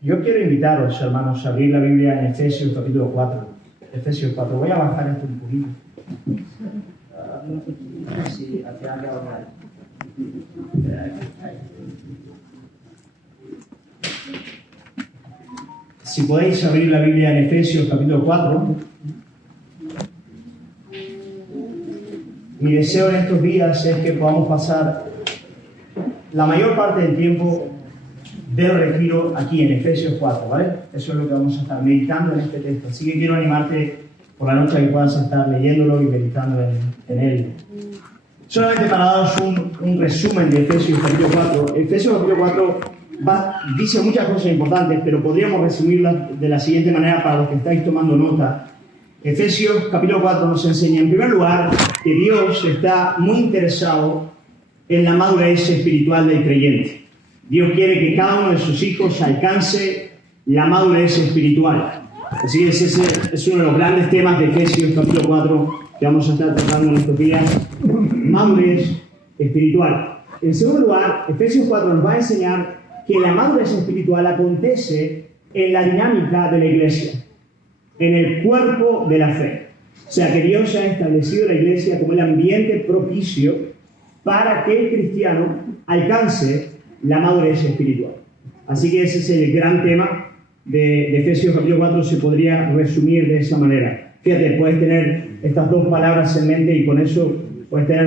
Yo quiero invitaros, hermanos, a abrir la Biblia en Efesios capítulo 4. Efesios 4. Voy a bajar esto un poquito. Sí, si podéis abrir la Biblia en Efesios capítulo 4. Mi deseo en estos días es que podamos pasar la mayor parte del tiempo del retiro aquí en Efesios 4, ¿vale? Eso es lo que vamos a estar meditando en este texto. Así que quiero animarte por la noche a que puedas estar leyéndolo y meditando en él. Solamente para daros un resumen de Efesios capítulo 4. Efesios capítulo 4 dice muchas cosas importantes, pero podríamos resumirlas de la siguiente manera para los que estáis tomando nota. Efesios capítulo 4 nos enseña, en primer lugar, que Dios está muy interesado en la madurez espiritual del creyente. Dios quiere que cada uno de sus hijos alcance la madurez espiritual. Así que ese es uno de los grandes temas de Efesios capítulo 4 que vamos a estar tratando en estos días. Madurez espiritual. En segundo lugar, Efesios 4 nos va a enseñar que la madurez espiritual acontece en la dinámica de la iglesia, en el cuerpo de la fe. O sea, que Dios ha establecido la iglesia como el ambiente propicio para que el cristiano alcance la madurez espiritual. Así que ese es el gran tema de Efesios capítulo 4, se podría resumir de esa manera. Fíjate, puedes tener estas dos palabras en mente y con eso puedes tener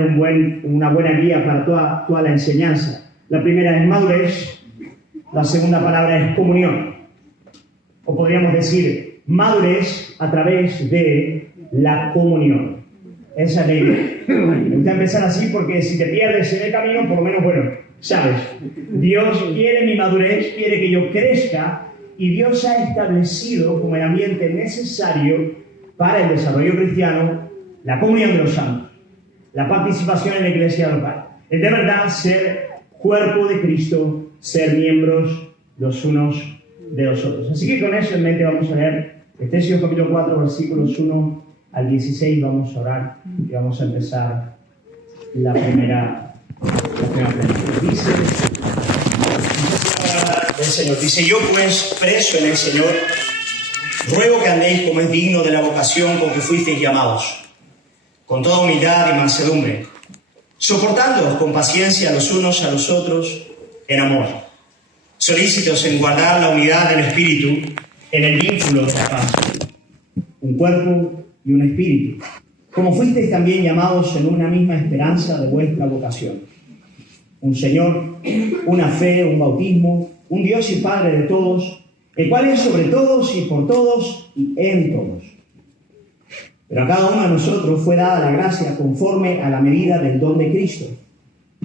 una buena guía para toda la enseñanza. La primera es madurez, la segunda palabra es comunión. O podríamos decir madurez a través de la comunión. Esa es la idea. Me gusta empezar así porque si te pierdes en el camino, por lo menos, bueno, sabes, Dios quiere mi madurez, quiere que yo crezca, y Dios ha establecido como el ambiente necesario para el desarrollo cristiano la comunión de los santos, la participación en la iglesia local, el de verdad ser cuerpo de Cristo, ser miembros los unos de los otros. Así que con eso en mente vamos a leer Efesios capítulo 4, versículos 1 al 16, vamos a orar y vamos a empezar la primera dice el Señor. Dice, yo pues, preso en el Señor, ruego que andéis como es digno de la vocación con que fuisteis llamados, con toda humildad y mansedumbre, soportándoos con paciencia los unos a los otros en amor, solícitos en guardar la unidad del Espíritu en el vínculo de la paz, un cuerpo y un espíritu, como fuisteis también llamados en una misma esperanza de vuestra vocación. Un Señor, una fe, un bautismo, un Dios y Padre de todos, el cual es sobre todos y por todos y en todos. Pero a cada uno de nosotros fue dada la gracia conforme a la medida del don de Cristo.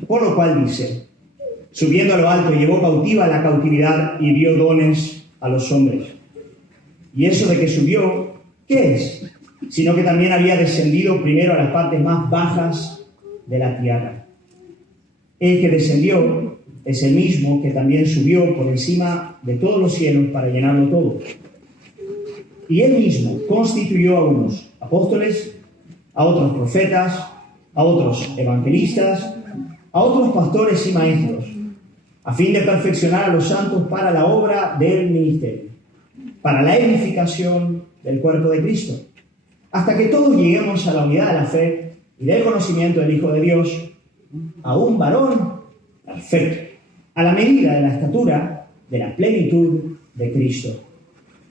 Por lo cual dice, subiendo a lo alto llevó cautiva la cautividad y dio dones a los hombres. Y eso de que subió, ¿qué es? Sino que también había descendido primero a las partes más bajas de la tierra. El que descendió es el mismo que también subió por encima de todos los cielos para llenarlo todo. Y él mismo constituyó a unos apóstoles, a otros profetas, a otros evangelistas, a otros pastores y maestros, a fin de perfeccionar a los santos para la obra del ministerio, para la edificación del cuerpo de Cristo, hasta que todos lleguemos a la unidad de la fe y del conocimiento del Hijo de Dios, a un varón perfecto, a la medida de la estatura de la plenitud de Cristo,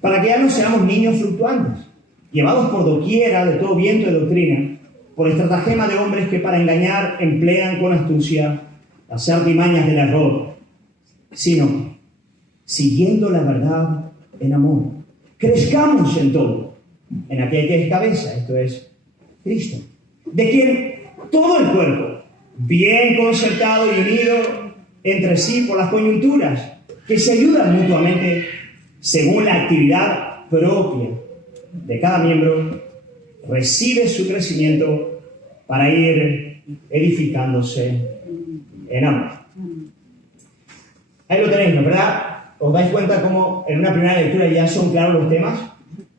para que ya no seamos niños fluctuantes, llevados por doquiera de todo viento de doctrina, por estratagema de hombres que para engañar emplean con astucia las artimañas del error, sino siguiendo la verdad en amor, crezcamos en todo, en aquel que es cabeza, esto es Cristo, de quien todo el cuerpo, bien concertado y unido entre sí por las coyunturas, que se ayudan mutuamente según la actividad propia de cada miembro, recibe su crecimiento para ir edificándose en amor. Ahí lo tenéis, ¿no? ¿Verdad? ¿Os dais cuenta cómo en una primera lectura ya son claros los temas?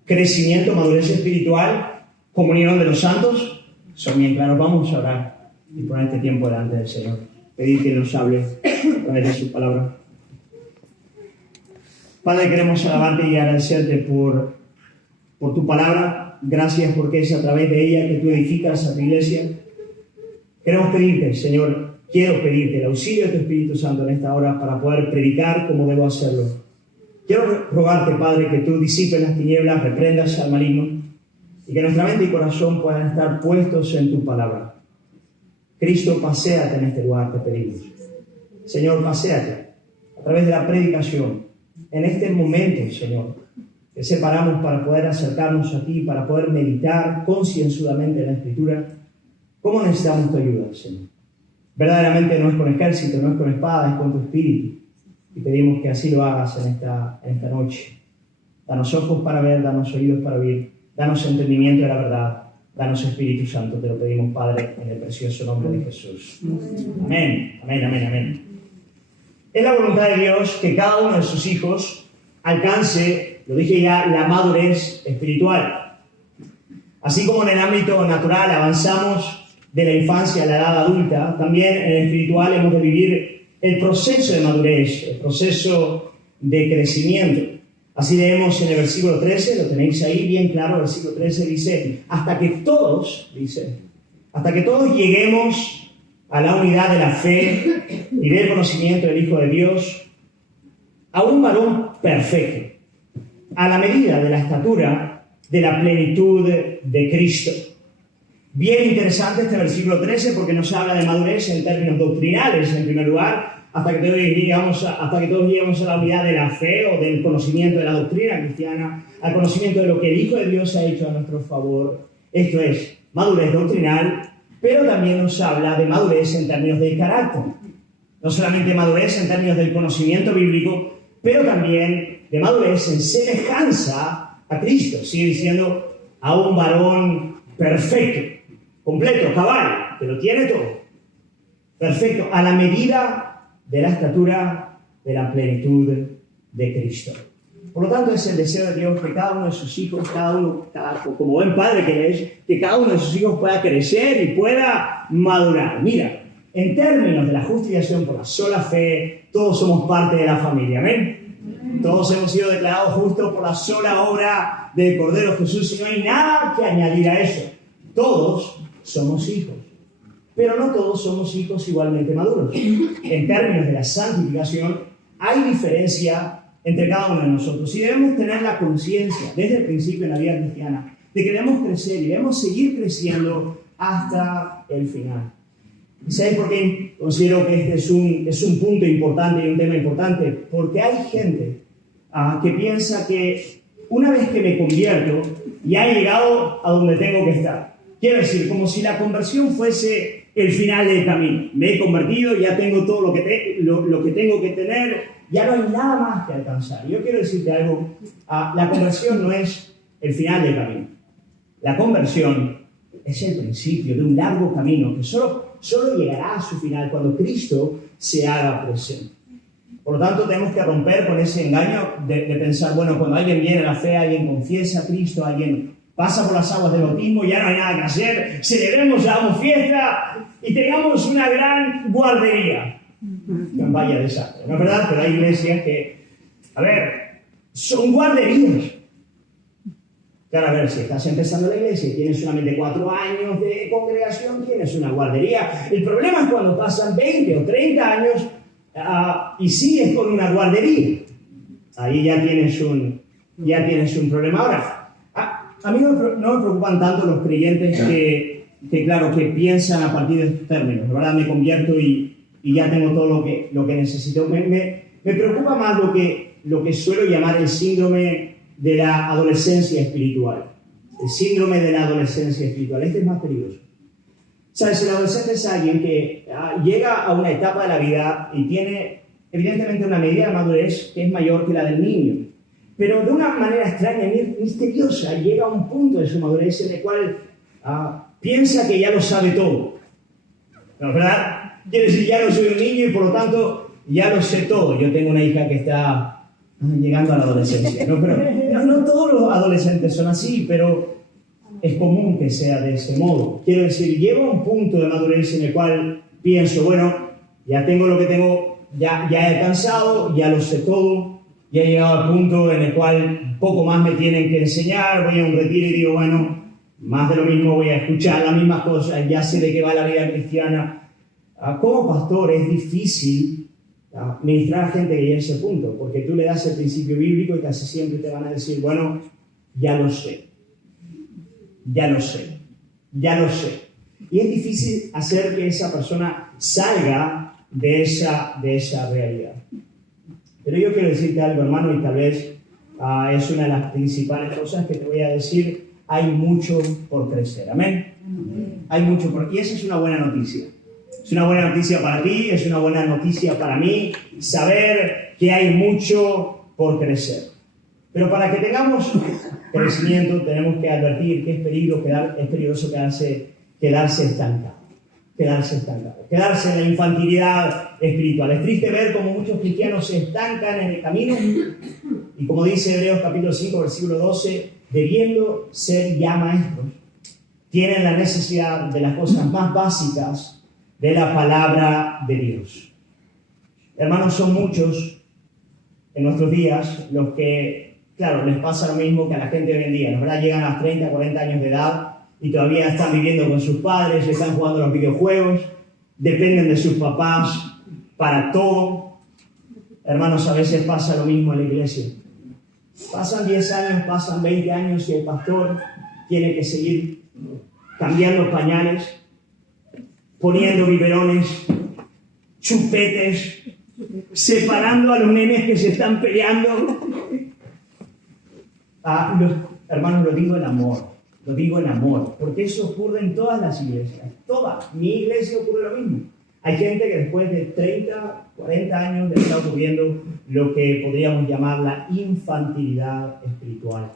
Crecimiento, madurez espiritual, comunión de los santos, son bien claros. Vamos a orar y poner este tiempo delante del Señor. Pedir que nos hable a través de su palabra. Padre, queremos alabarte y agradecerte por tu palabra. Gracias porque es a través de ella que tú edificas a tu iglesia. Queremos pedirte, Señor, quiero pedirte el auxilio de tu Espíritu Santo en esta hora para poder predicar como debo hacerlo. Quiero rogarte, Padre, que tú disipes las tinieblas, reprendas al maligno y que nuestra mente y corazón puedan estar puestos en tu palabra. Cristo, paséate en este lugar, te pedimos. Señor, paséate a través de la predicación en este momento, Señor, que separamos para poder acercarnos a ti, para poder meditar concienzudamente en la Escritura. ¿Cómo necesitamos tu ayuda, Señor? Verdaderamente no es con ejército, no es con espada, es con tu Espíritu. Y pedimos que así lo hagas en esta noche. Danos ojos para ver, danos oídos para oír, danos entendimiento de la verdad, danos Espíritu Santo. Te lo pedimos, Padre, en el precioso nombre de Jesús. Amén, amén, amén, amén. Es la voluntad de Dios que cada uno de sus hijos alcance, lo dije ya, la madurez espiritual. Así como en el ámbito natural avanzamos de la infancia a la edad adulta, también en el espiritual hemos de vivir el proceso de madurez, el proceso de crecimiento. Así leemos en el versículo 13, lo tenéis ahí bien claro, el versículo 13 dice, hasta que todos lleguemos a la unidad de la fe y del conocimiento del Hijo de Dios, a un varón perfecto, a la medida de la estatura de la plenitud de Cristo. Bien interesante este versículo 13 porque nos habla de madurez en términos doctrinales, en primer lugar, hasta que todos lleguemos a la unidad de la fe o del conocimiento de la doctrina cristiana, al conocimiento de lo que el Hijo de Dios ha hecho a nuestro favor. Esto es madurez doctrinal, pero también nos habla de madurez en términos de carácter. No solamente madurez en términos del conocimiento bíblico, pero también de madurez en semejanza a Cristo. Sigue diciendo a un varón perfecto, completo, cabal, que lo tiene todo. Perfecto, a la medida de la estatura de la plenitud de Cristo. Por lo tanto, es el deseo de Dios que cada uno de sus hijos, como buen padre que es, que cada uno de sus hijos pueda crecer y pueda madurar. Mira, en términos de la justificación por la sola fe, todos somos parte de la familia, ¿amén? Todos hemos sido declarados justos por la sola obra del Cordero Jesús y no hay nada que añadir a eso. Todos somos hijos, pero no todos somos hijos igualmente maduros. En términos de la santificación, hay diferencia entre cada uno de nosotros y debemos tener la conciencia desde el principio en la vida cristiana de que debemos crecer y debemos seguir creciendo hasta el final. ¿Y sabéis por qué considero que este es un punto importante y un tema importante? Porque hay gente que piensa que una vez que me convierto ya he llegado a donde tengo que estar. Quiero decir, como si la conversión fuese el final del camino. Me he convertido, ya tengo todo lo que tengo que tener, ya no hay nada más que alcanzar. Yo quiero decirte algo, la conversión no es el final del camino. La conversión es el principio de un largo camino que solo llegará a su final cuando Cristo se haga presente. Por lo tanto, tenemos que romper con ese engaño de pensar, bueno, cuando alguien viene a la fe, alguien confiesa a Cristo, alguien pasa por las aguas del bautismo, ya no hay nada que hacer, celebremos, hagamos fiesta y tengamos una gran guardería. Vaya desastre, ¿no es verdad? Pero hay iglesias que, son guarderías. Claro, a ver, si estás empezando la iglesia y tienes solamente 4 años de congregación, tienes una guardería. El problema es cuando pasan 20 o 30 años y sigues con una guardería. Ahí ya tienes un problema. Ahora, a mí no me preocupan tanto los creyentes que piensan a partir de estos términos. La verdad, me convierto y ya tengo todo lo que necesito. Me preocupa más lo que suelo llamar el síndrome de la adolescencia espiritual. El síndrome de la adolescencia espiritual. Este es más peligroso. ¿Sabes? El adolescente es alguien que llega a una etapa de la vida y tiene, evidentemente, una medida de madurez que es mayor que la del niño. Pero de una manera extraña y misteriosa llega a un punto de su madurez en el cual piensa que ya lo sabe todo. ¿No es verdad? Quiere decir, ya no soy un niño y por lo tanto ya lo sé todo. Yo tengo una hija que está llegando a la adolescencia. No todos los adolescentes son así, pero es común que sea de ese modo. Quiero decir, llego a un punto de madurez en el cual pienso, bueno, ya tengo lo que tengo, ya he alcanzado, ya lo sé todo. Ya he llegado al punto en el cual poco más me tienen que enseñar, voy a un retiro y digo, bueno, más de lo mismo, voy a escuchar las mismas cosas, ya sé de qué va la vida cristiana. Como pastor es difícil ministrar a gente que llega a ese punto, porque tú le das el principio bíblico y casi siempre te van a decir, bueno, ya lo sé. Y es difícil hacer que esa persona salga de esa realidad. Pero yo quiero decirte algo, hermano, y tal vez es una de las principales cosas que te voy a decir. Hay mucho por crecer, ¿amén? Hay mucho y esa es una buena noticia. Es una buena noticia para ti, es una buena noticia para mí, saber que hay mucho por crecer. Pero para que tengamos crecimiento tenemos que advertir que es peligroso quedarse estancado. Quedarse en la infantilidad espiritual. Es triste ver cómo muchos cristianos se estancan en el camino y como dice Hebreos capítulo 5, versículo 12, debiendo ser ya maestros, tienen la necesidad de las cosas más básicas de la palabra de Dios. Hermanos, son muchos en nuestros días los que, claro, les pasa lo mismo que a la gente de hoy en día, ¿no? ¿Verdad? Llegan a los 30, 40 años de edad y todavía están viviendo con sus padres, están jugando a los videojuegos, dependen de sus papás para todo. Hermanos, a veces pasa lo mismo en la iglesia. Pasan 10 años, pasan 20 años y el pastor tiene que seguir cambiando pañales, poniendo biberones, chupetes, separando a los nenes que se están peleando. Hermanos, lo digo en amor, porque eso ocurre en todas las iglesias, todas. Mi iglesia ocurre lo mismo. Hay gente que después de 30, 40 años le está ocurriendo lo que podríamos llamar la infantilidad espiritual.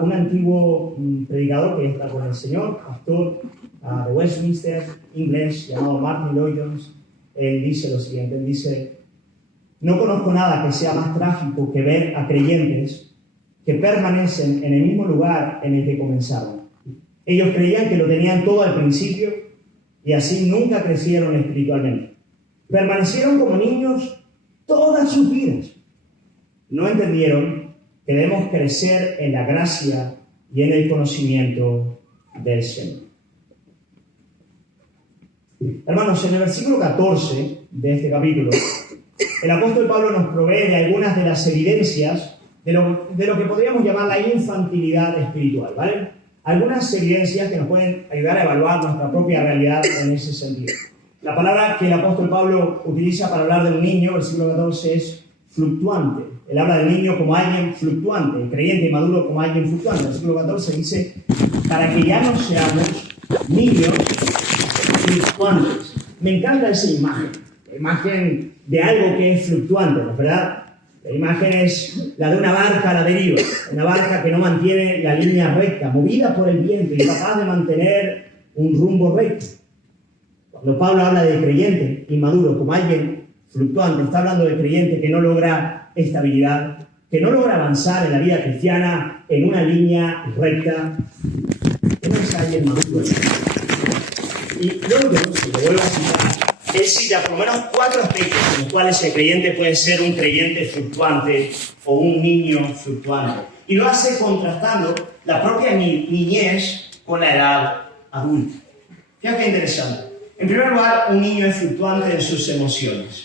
Un antiguo predicador que ya está con el Señor, pastor de Westminster, inglés, llamado Martin Lloyd-Jones, él dice lo siguiente, él dice: no conozco nada que sea más trágico que ver a creyentes que permanecen en el mismo lugar en el que comenzaron. Ellos creían que lo tenían todo al principio y así nunca crecieron espiritualmente. Permanecieron como niños todas sus vidas. No entendieron que debemos crecer en la gracia y en el conocimiento del Señor. Hermanos, en el versículo 14 de este capítulo, el apóstol Pablo nos provee de algunas de las evidencias de lo que podríamos llamar la infantilidad espiritual, ¿vale? Algunas evidencias que nos pueden ayudar a evaluar nuestra propia realidad en ese sentido. La palabra que el apóstol Pablo utiliza para hablar de un niño, versículo 14, es fluctuante. Él habla del niño como alguien fluctuante, el creyente y maduro como alguien fluctuante. El versículo 14 dice: para que ya no seamos niños fluctuantes. Me encanta esa imagen, la imagen de algo que es fluctuante, ¿no es verdad? La imagen es la de una barca a la deriva, una barca que no mantiene la línea recta, movida por el viento y capaz de mantener un rumbo recto. Cuando Pablo habla de creyente inmaduro como alguien fluctuante, está hablando de creyente que no logra estabilidad, que no logra avanzar en la vida cristiana en una línea recta, que no es alguien maduro. Y luego que no se lo vuelvo a citar, él cita por lo menos 4 aspectos en los cuales el creyente puede ser un creyente fluctuante o un niño fluctuante. Y lo hace contrastando la propia niñez con la edad adulta. Fíjate qué interesante. En primer lugar, un niño es fluctuante en sus emociones.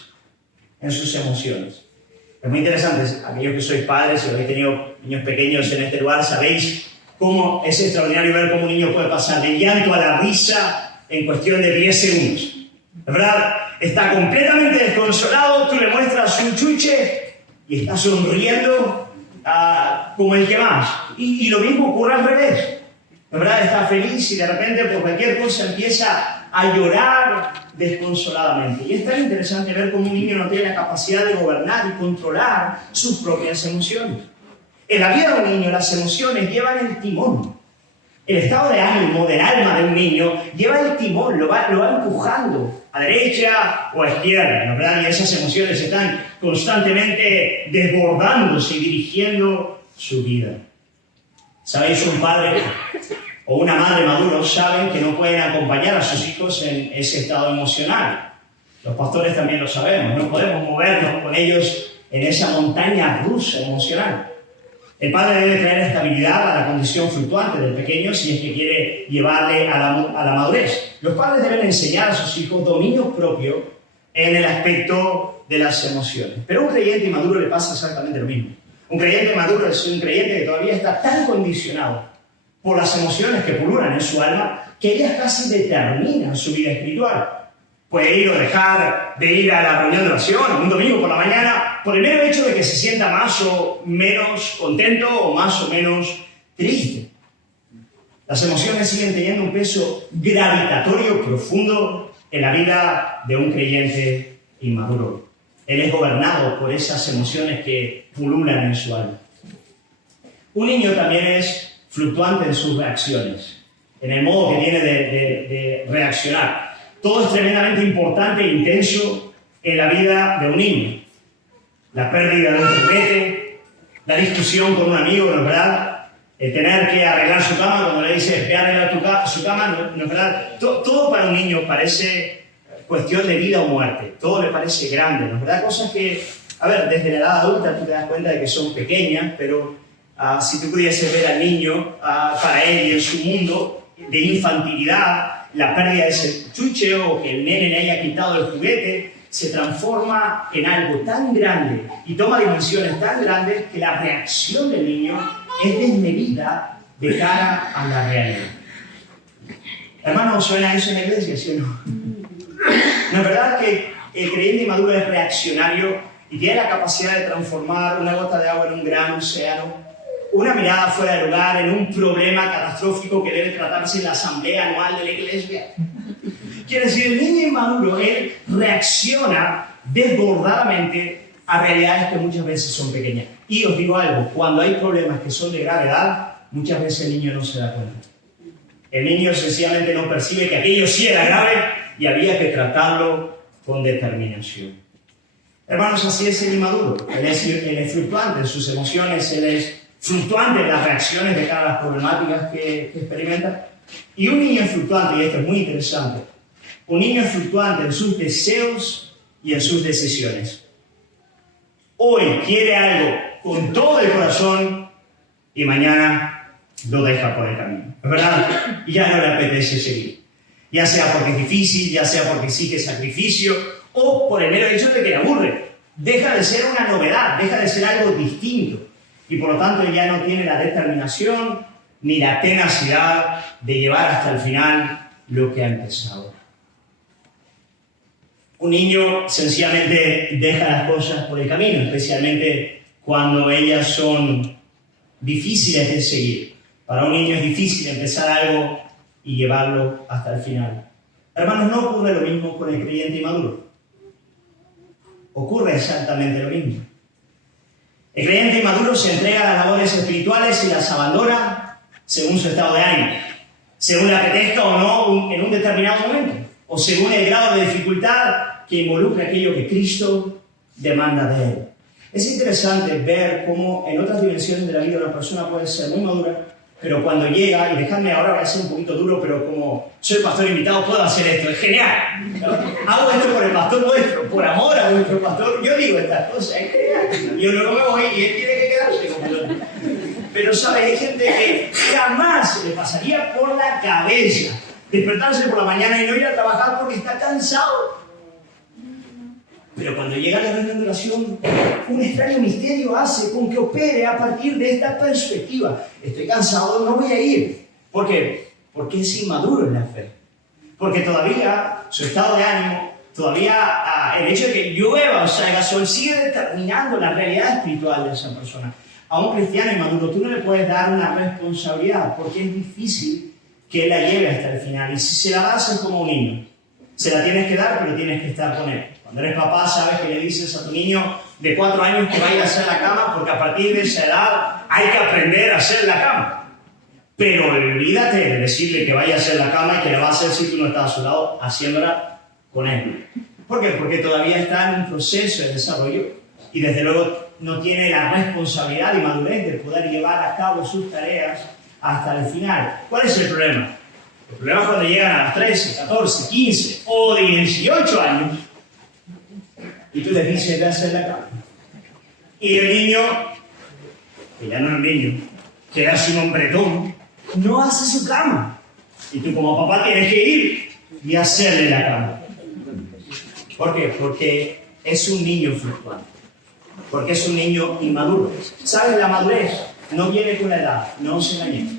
Es muy interesante. Aquellos que sois padres, si habéis tenido niños pequeños en este lugar, sabéis cómo es extraordinario ver cómo un niño puede pasar del llanto a la risa en cuestión de 10 segundos. ¿Es verdad? Está completamente desconsolado, tú le muestras un chuche y está sonriendo como el que más. Y lo mismo ocurre al revés. ¿Es verdad? Está feliz y de repente por cualquier cosa empieza a llorar desconsoladamente. Y es tan interesante ver cómo un niño no tiene la capacidad de gobernar y controlar sus propias emociones. En la vida de un niño las emociones llevan el timón. El estado de ánimo del alma de un niño lleva el timón, lo va empujando a derecha o a izquierda, ¿no es verdad? Y esas emociones están constantemente desbordándose y dirigiendo su vida. ¿Sabéis? Un padre o una madre maduros saben que no pueden acompañar a sus hijos en ese estado emocional. Los pastores también lo sabemos, no podemos movernos con ellos en esa montaña rusa emocional. El padre debe traer estabilidad a la condición fluctuante del pequeño si es que quiere llevarle a la madurez. Los padres deben enseñar a sus hijos dominio propio en el aspecto de las emociones. Pero a un creyente inmaduro le pasa exactamente lo mismo. Un creyente maduro es un creyente que todavía está tan condicionado por las emociones que pululan en su alma que ellas casi determinan su vida espiritual. Puede ir o dejar de ir a la reunión de oración un domingo por la mañana por el mero hecho de que se sienta más o menos contento o más o menos triste. Las emociones siguen teniendo un peso gravitatorio profundo en la vida de un creyente inmaduro. Él es gobernado por esas emociones que pululan en su alma. Un niño también es fluctuante en sus reacciones, en el modo que tiene de reaccionar. Todo es tremendamente importante e intenso en la vida de un niño. La pérdida de un juguete, la discusión con un amigo, ¿no es verdad? El tener que arreglar su cama cuando le dices, ve a arreglar su cama, ¿no es verdad? Todo para un niño parece cuestión de vida o muerte. Todo le parece grande, ¿no es verdad? Cosas que, a ver, desde la edad adulta tú te das cuenta de que son pequeñas, pero si tú pudieses ver al niño, para él y en su mundo de infantilidad, la pérdida de ese chuche o que el nene le haya quitado el juguete, se transforma en algo tan grande y toma dimensiones tan grandes que la reacción del niño es desmedida de cara a la realidad. Hermano, ¿suena eso en la iglesia, sí o no? ¿No es verdad que el creyente inmaduro es reaccionario y tiene la capacidad de transformar una gota de agua en un gran océano? Una mirada fuera de lugar en un problema catastrófico que debe tratarse en la asamblea anual de la iglesia. Quiere decir, el niño inmaduro, él reacciona desbordadamente a realidades que muchas veces son pequeñas. Y os digo algo, cuando hay problemas que son de gravedad, muchas veces el niño no se da cuenta. El niño sencillamente no percibe que aquello sí era grave y había que tratarlo con determinación. Hermanos, así es el inmaduro. Él es fluctuante en sus emociones, él es fluctuante en las reacciones de cara a las problemáticas que experimenta. Y un niño es fluctuante, y esto es muy interesante, un niño es fluctuante en sus deseos y en sus decisiones. Hoy quiere algo con todo el corazón y mañana lo deja por el camino. ¿Es verdad? Y ya no le apetece seguir. Ya sea porque es difícil, ya sea porque exige sacrificio, o por el mero hecho de que le aburre. Deja de ser una novedad, deja de ser algo distinto. Y por lo tanto ya no tiene la determinación ni la tenacidad de llevar hasta el final lo que ha empezado. Un niño sencillamente deja las cosas por el camino, especialmente cuando ellas son difíciles de seguir. Para un niño es difícil empezar algo y llevarlo hasta el final. Hermanos, no ocurre lo mismo con el creyente inmaduro. Ocurre exactamente lo mismo. El creyente inmaduro se entrega a las labores espirituales y las abandona según su estado de ánimo, según le apetezca o no en un determinado momento, o según el grado de dificultad que involucra aquello que Cristo demanda de él. Es interesante ver cómo en otras dimensiones de la vida una persona puede ser muy madura, pero cuando llega, y dejadme ahora, voy a ser un poquito duro, pero como soy el pastor invitado, puedo hacer esto, es genial. Hago esto por el pastor vuestro, por amor a vuestro pastor. Yo digo estas cosas, es genial. Yo luego me voy y él tiene que quedarse como pero, ¿sabes? Hay gente que jamás se le pasaría por la cabeza despertarse por la mañana y no ir a trabajar porque está cansado. Pero cuando llega la reunión de oración, un extraño misterio hace con que opere a partir de esta perspectiva. Estoy cansado, no voy a ir. ¿Por qué? Porque es inmaduro en la fe. Porque todavía su estado de ánimo, todavía el hecho de que llueva o salga sol, sigue determinando la realidad espiritual de esa persona. A un cristiano inmaduro tú no le puedes dar una responsabilidad porque es difícil que él la lleve hasta el final. Y si se la das es como un niño. Se la tienes que dar, pero tienes que estar con él. Cuando eres papá, sabes que le dices a tu niño de 4 años que vaya a hacer la cama, porque a partir de esa edad hay que aprender a hacer la cama. Pero olvídate de decirle que vaya a hacer la cama y que la va a hacer si tú no estás a su lado, haciéndola con él. ¿Por qué? Porque todavía está en un proceso de desarrollo y desde luego no tiene la responsabilidad y madurez de poder llevar a cabo sus tareas hasta el final. ¿Cuál es el problema? El problema es cuando llegan a las 13, 14, 15 o 18 años y tú les dices de hacer la cama. Y el niño, que ya no es un niño, que es un hombretón, no hace su cama. Y tú como papá tienes que ir y hacerle la cama. ¿Por qué? Porque es un niño fluctuante. Porque es un niño inmaduro. ¿Sabes? La madurez no viene con la edad, no os engañemos.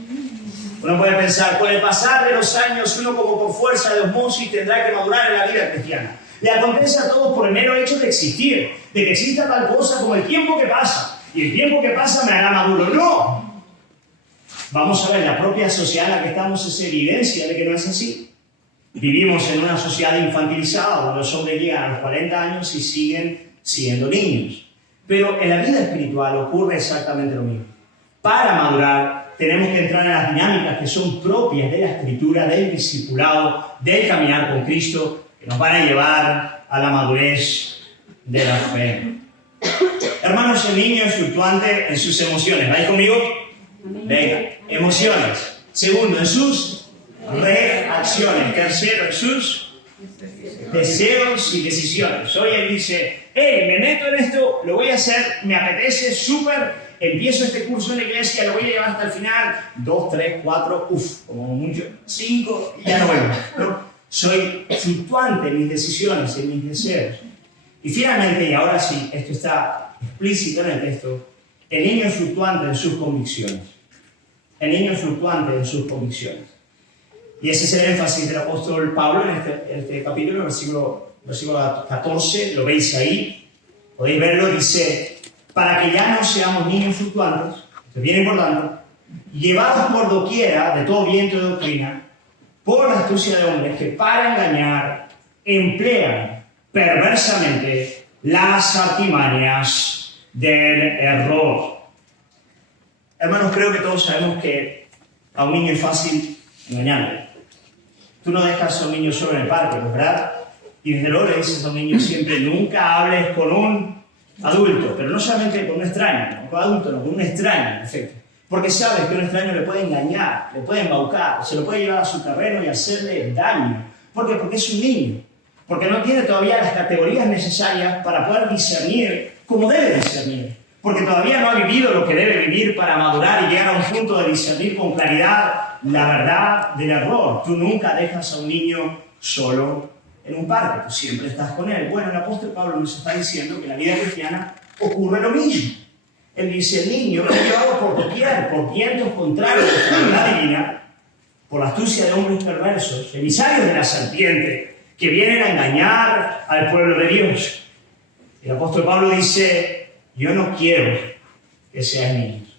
Uno puede pensar, con el pasar de los años, uno como por fuerza de osmosis tendrá que madurar en la vida cristiana. Le acontece a todos por el mero hecho de existir, de que exista tal cosa como el tiempo que pasa. Y el tiempo que pasa me hará maduro. ¡No! Vamos a ver, la propia sociedad en la que estamos es evidencia de que no es así. Vivimos en una sociedad infantilizada, donde los hombres llegan a los 40 años y siguen siendo niños. Pero en la vida espiritual ocurre exactamente lo mismo. Para madurar, tenemos que entrar en las dinámicas que son propias de la Escritura, del discipulado, del caminar con Cristo, que nos van a llevar a la madurez de la fe. Hermanos, el niño es fluctuante en sus emociones. ¿Vais conmigo? Venga, emociones. Segundo, en sus reacciones. Tercero, en sus deseos y decisiones. Hoy él dice, hey, me meto en esto, lo voy a hacer, me apetece, súper, empiezo este curso en la iglesia, lo voy a llevar hasta el final, 2, 3, 4, como mucho, 5, y ya no vuelvo. ¿No? Soy fluctuante en mis decisiones, en mis deseos. Y finalmente, y ahora sí, esto está explícito en el texto, el niño es fluctuante en sus convicciones. El niño es fluctuante en sus convicciones. Y ese es el énfasis del apóstol Pablo en este capítulo, versículo 14, lo veis ahí, podéis verlo, dice, para que ya no seamos niños fluctuantes, esto es bien importante, llevados por doquiera de todo viento de doctrina, por la astucia de hombres que para engañar emplean perversamente las artimañas del error. Hermanos, creo que todos sabemos que a un niño es fácil engañarle. Tú no dejas a un niño solo en el parque, ¿verdad? Y desde luego le dices a un niño siempre, nunca hables con un adulto, pero no solamente con un extraño, no con adulto, no con un extraño, en efecto. Porque sabes que un extraño le puede engañar, le puede embaucar, se lo puede llevar a su terreno y hacerle daño. ¿Por qué? Porque es un niño. Porque no tiene todavía las categorías necesarias para poder discernir como debe discernir. Porque todavía no ha vivido lo que debe vivir para madurar y llegar a un punto de discernir con claridad la verdad del error. Tú nunca dejas a un niño solo en un parque, tú siempre estás con él. Bueno, el apóstol Pablo nos está diciendo que en la vida cristiana ocurre lo mismo. Él dice, el niño es llevado por doquier, por vientos contrarios a la verdad divina, por la astucia de hombres perversos, emisarios de la serpiente, que vienen a engañar al pueblo de Dios. El apóstol Pablo dice, yo no quiero que seáis niños.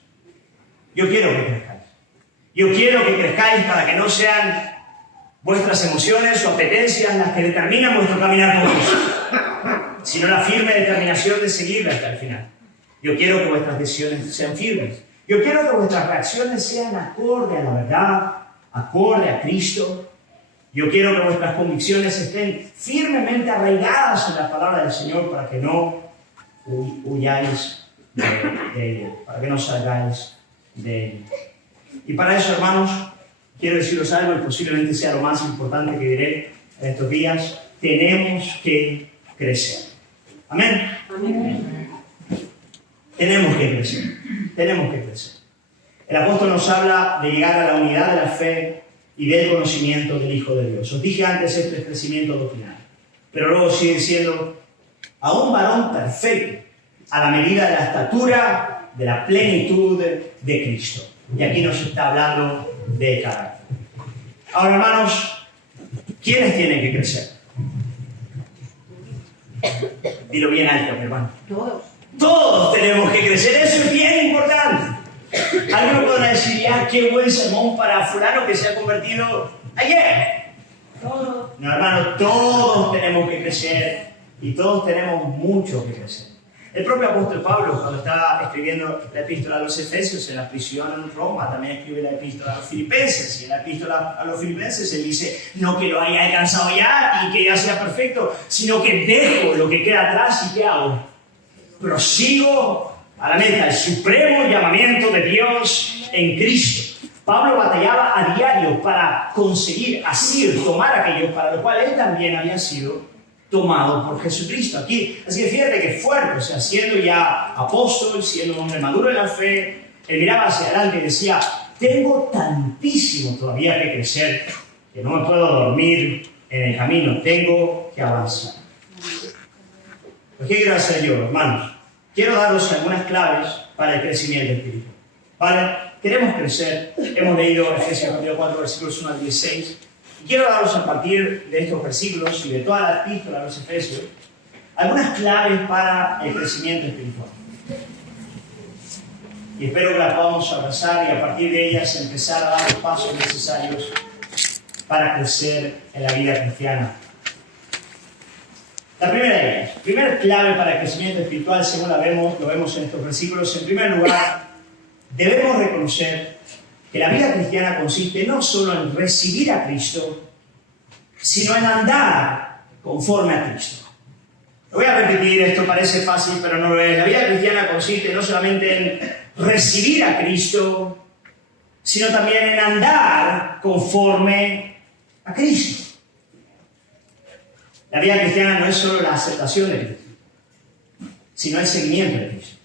Yo quiero que crezcáis. Yo quiero que crezcáis para que no sean vuestras emociones o apetencias las que determinan vuestro caminar con Dios, sino la firme determinación de seguirle hasta el final. Yo quiero que vuestras decisiones sean firmes. Yo quiero que vuestras reacciones sean acorde a la verdad, acorde a Cristo. Yo quiero que vuestras convicciones estén firmemente arraigadas en la palabra del Señor para que no huyáis de ella, para que no salgáis de ella. Y para eso, hermanos, quiero deciros algo y posiblemente sea lo más importante que diré en estos días. Tenemos que crecer. Amén. Amén. Tenemos que crecer. Tenemos que crecer. El apóstol nos habla de llegar a la unidad de la fe y del conocimiento del Hijo de Dios. Os dije antes, esto es crecimiento doctrinal. Pero luego sigue diciendo, a un varón perfecto, a la medida de la estatura, de la plenitud de Cristo. Y aquí nos está hablando de carácter. Ahora, hermanos, ¿quiénes tienen que crecer? Dilo bien alto, mi hermano. Todos. Todos tenemos que crecer, eso es bien importante. Algunos podrán decir, ya, qué buen sermón para fulano que se ha convertido ayer. Todos. No, hermano, todos tenemos que crecer y todos tenemos mucho que crecer. El propio apóstol Pablo, cuando estaba escribiendo la epístola a los Efesios en la prisión en Roma, también escribe la epístola a los Filipenses. Y en la epístola a los Filipenses él dice, no que lo haya alcanzado ya y que ya sea perfecto, sino que dejo lo que queda atrás y ¿qué hago? Prosigo a la meta, el supremo llamamiento de Dios en Cristo. Pablo batallaba a diario para conseguir, asir, tomar aquello para lo cual él también había sido tomado por Jesucristo. Aquí, así que fíjate que fuerte, o sea, siendo ya apóstol, siendo un hombre maduro en la fe, él miraba hacia adelante y decía, tengo tantísimo todavía que crecer, que no me puedo dormir en el camino, tengo que avanzar. Pues, ¿qué quiero hacer yo, hermanos? Quiero daros algunas claves para el crecimiento espiritual. ¿Vale? Queremos crecer. Hemos leído Efesios capítulo 4, versículos 1 al 16. Y quiero daros a partir de estos versículos y de toda la epístola de los Efesios algunas claves para el crecimiento espiritual. Y espero que las podamos abrazar y a partir de ellas empezar a dar los pasos necesarios para crecer en la vida cristiana. La primera de ellas, primera clave para el crecimiento espiritual, según lo vemos en estos versículos. En primer lugar, debemos reconocer que la vida cristiana consiste no solo en recibir a Cristo, sino en andar conforme a Cristo. Lo voy a repetir, esto parece fácil, pero no lo es. La vida cristiana consiste no solamente en recibir a Cristo, sino también en andar conforme a Cristo. La vida cristiana no es solo la aceptación de Cristo, sino el seguimiento de Cristo.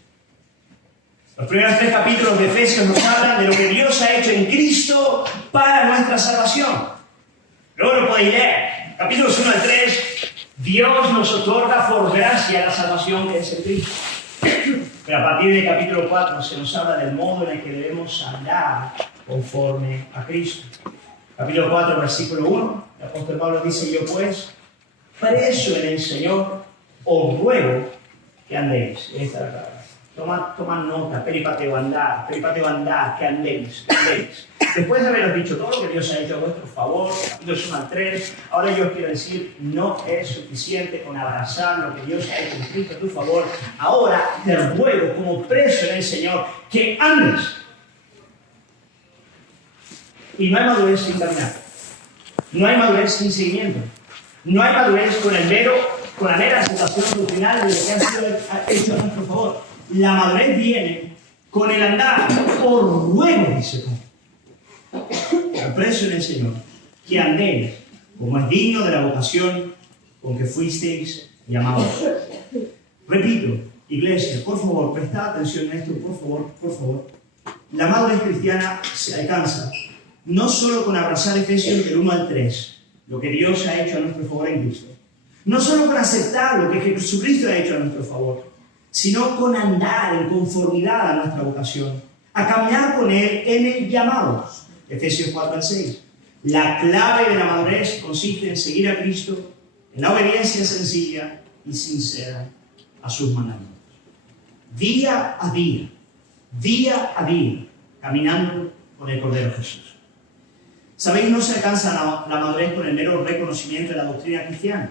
Los primeros 3 capítulos de Efesios nos hablan de lo que Dios ha hecho en Cristo para nuestra salvación. Luego lo podéis leer. Capítulos 1 al 3, Dios nos otorga por gracia la salvación que es en Cristo. Pero a partir del capítulo 4 se nos habla del modo en el que debemos andar conforme a Cristo. Capítulo 4, versículo 1, el apóstol Pablo dice, yo pues, preso en el Señor, os ruego que andéis. Esta es la palabra. Toma nota, peripateo andar, que andéis. Después de haberos dicho todo lo que Dios ha hecho a vuestro favor, capítulos 1 al 3, ahora yo os quiero decir, no es suficiente con abrazar lo que Dios ha hecho en Cristo a tu favor. Ahora te ruego, como preso en el Señor, que andes. Y no hay madurez sin caminar. No hay madurez sin seguimiento. No hay madurez con la mera aceptación doctrinal de lo que ha sido hecho a nuestro favor. La madurez viene con el andar por ruego, dice Pablo. Preso en el Señor, que andéis como es digno de la vocación con que fuisteis llamados. Repito, iglesia, por favor, prestad atención a esto, por favor. La madurez cristiana se alcanza no solo con abrazar Efesios del 1 al 3, lo que Dios ha hecho a nuestro favor en Cristo. No solo con aceptar lo que Jesucristo ha hecho a nuestro favor, sino con andar en conformidad a nuestra vocación, a caminar con Él en el llamado. Efesios 4 al 6. La clave de la madurez consiste en seguir a Cristo en la obediencia sencilla y sincera a sus mandamientos. Día a día, caminando con el Cordero Jesús. ¿Sabéis? No se alcanza la madurez con el mero reconocimiento de la doctrina cristiana,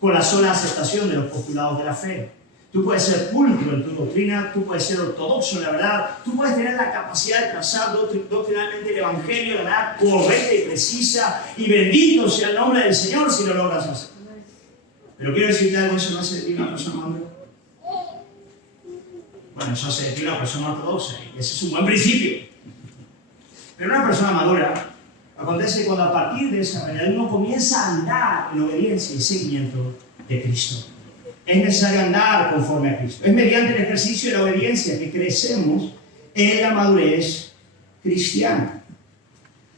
con la sola aceptación de los postulados de la fe. Tú puedes ser pulcro en tu doctrina, tú puedes ser ortodoxo en la verdad, tú puedes tener la capacidad de trazar doctrinalmente el Evangelio de manera correcta y precisa, y bendito sea el nombre del Señor si lo logras hacer. Pero quiero decirte algo, eso no hace de ti una persona madura. Bueno, eso hace de ti una persona ortodoxa, y ese es un buen principio. Pero una persona madura acontece cuando a partir de esa realidad uno comienza a andar en obediencia y seguimiento de Cristo. Es necesario andar conforme a Cristo. Es mediante el ejercicio de la obediencia que crecemos en la madurez cristiana.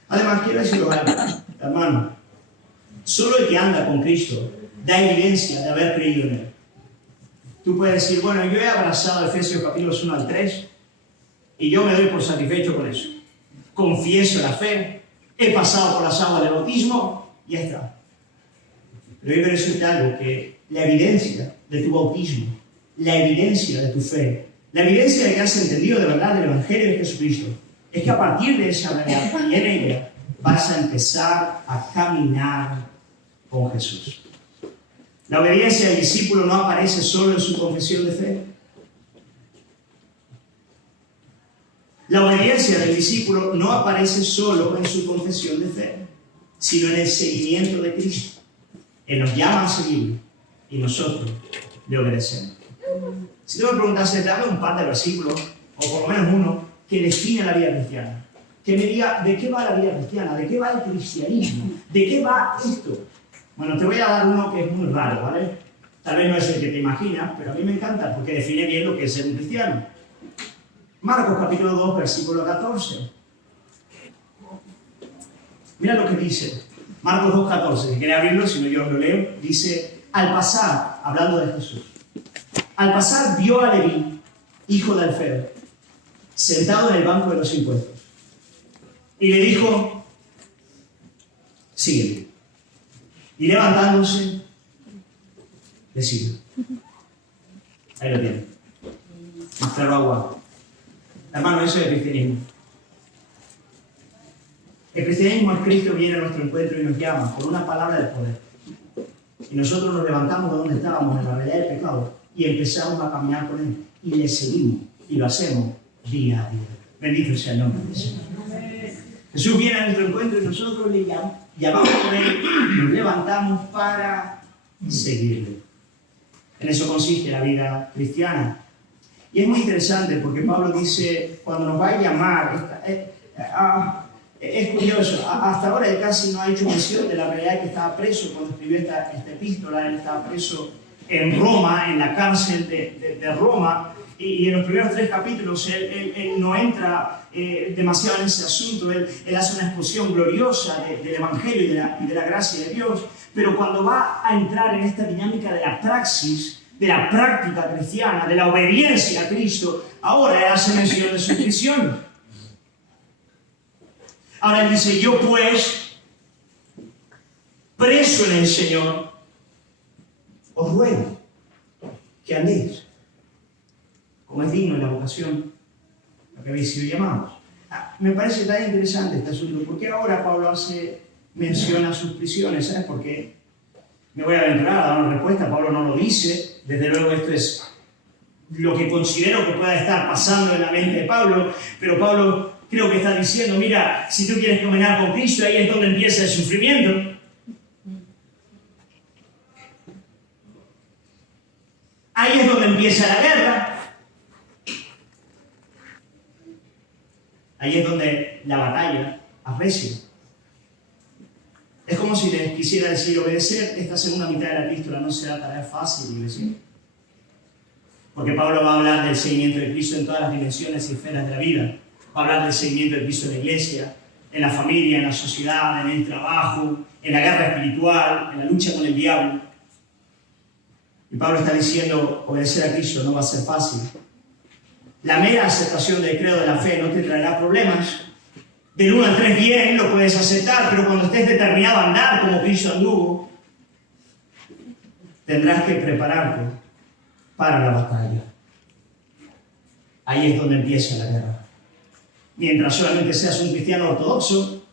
Además, quiero decirlo algo, hermano. Solo el que anda con Cristo da evidencia de haber creído en Él. Tú puedes decir, bueno, yo he abrazado Efesios capítulos 1 al 3 y yo me doy por satisfecho con eso. Confieso la fe, he pasado por las aguas del bautismo y ya está. Pero yo quiero decirte algo, que la evidencia de tu bautismo, la evidencia de tu fe, la evidencia de que has entendido de verdad el Evangelio de Jesucristo, es que a partir de esa realidad y en ella vas a empezar a caminar con Jesús. La obediencia del discípulo no aparece solo en su confesión de fe. La obediencia del discípulo no aparece solo en su confesión de fe, sino en el seguimiento de Cristo. Él nos llama a seguirlo y nosotros le obedecemos. Si tú me preguntases, dame un par de versículos, o por lo menos uno, que define la vida cristiana. Que me diga de qué va la vida cristiana, de qué va el cristianismo, de qué va esto. Bueno, te voy a dar uno que es muy raro, ¿vale? Tal vez no es el que te imaginas, pero a mí me encanta porque define bien lo que es ser un cristiano. Marcos capítulo 2, versículo 14. Mira lo que dice. Marcos 2, 14. Si quiere abrirlo, si no yo lo leo. Dice, al pasar, hablando de Jesús, al pasar vio a Leví, hijo de Alfeo, sentado en el banco de los impuestos. Y le dijo, sígueme. Y levantándose, le siguió. Ahí lo tiene. Más claro agua. Hermano, eso es el cristianismo. El cristianismo es Cristo viene a nuestro encuentro y nos llama con una palabra de poder. Y nosotros nos levantamos de donde estábamos, en la realidad del pecado, y empezamos a caminar con Él. Y le seguimos. Y lo hacemos día a día. Bendito sea el nombre del Señor. Jesús viene a nuestro encuentro y nosotros le llamamos por Él y nos levantamos para seguirle. En eso consiste la vida cristiana. Y es muy interesante porque Pablo dice, cuando nos va a llamar, es curioso, hasta ahora él casi no ha hecho mención de la realidad que estaba preso cuando escribió esta epístola. Él estaba preso en Roma, en la cárcel de Roma, y en los primeros 3 capítulos él no entra demasiado en ese asunto. Él hace una exposición gloriosa del Evangelio y de la gracia de Dios, pero cuando va a entrar en esta dinámica de la praxis, de la práctica cristiana, de la obediencia a Cristo, ahora él hace mención de su prisión. Ahora él dice, yo pues, preso en el Señor, os ruego que andéis como es digno en la vocación a que habéis sido llamados. Me parece tan interesante este asunto, porque ahora Pablo hace mención a sus prisiones. ¿Sabes por qué? Me voy a aventurar a dar una respuesta. Pablo no lo dice. Desde luego esto es lo que considero que pueda estar pasando en la mente de Pablo, pero Pablo creo que está diciendo, mira, si tú quieres caminar con Cristo, ahí es donde empieza el sufrimiento. Ahí es donde empieza la guerra. Ahí es donde la batalla arrecia. Es como si les quisiera decir, obedecer esta segunda mitad de la epístola no será tarea fácil, iglesia. Porque Pablo va a hablar del seguimiento de Cristo en todas las dimensiones y esferas de la vida. Va a hablar del seguimiento de Cristo en la iglesia, en la familia, en la sociedad, en el trabajo, en la guerra espiritual, en la lucha con el diablo. Y Pablo está diciendo, obedecer a Cristo no va a ser fácil. La mera aceptación del credo de la fe no te traerá problemas. Del 1 al 3 bien lo puedes aceptar, pero cuando estés determinado a andar como Cristo anduvo, tendrás que prepararte para la batalla. Ahí es donde empieza la guerra. Mientras solamente seas un cristiano ortodoxo,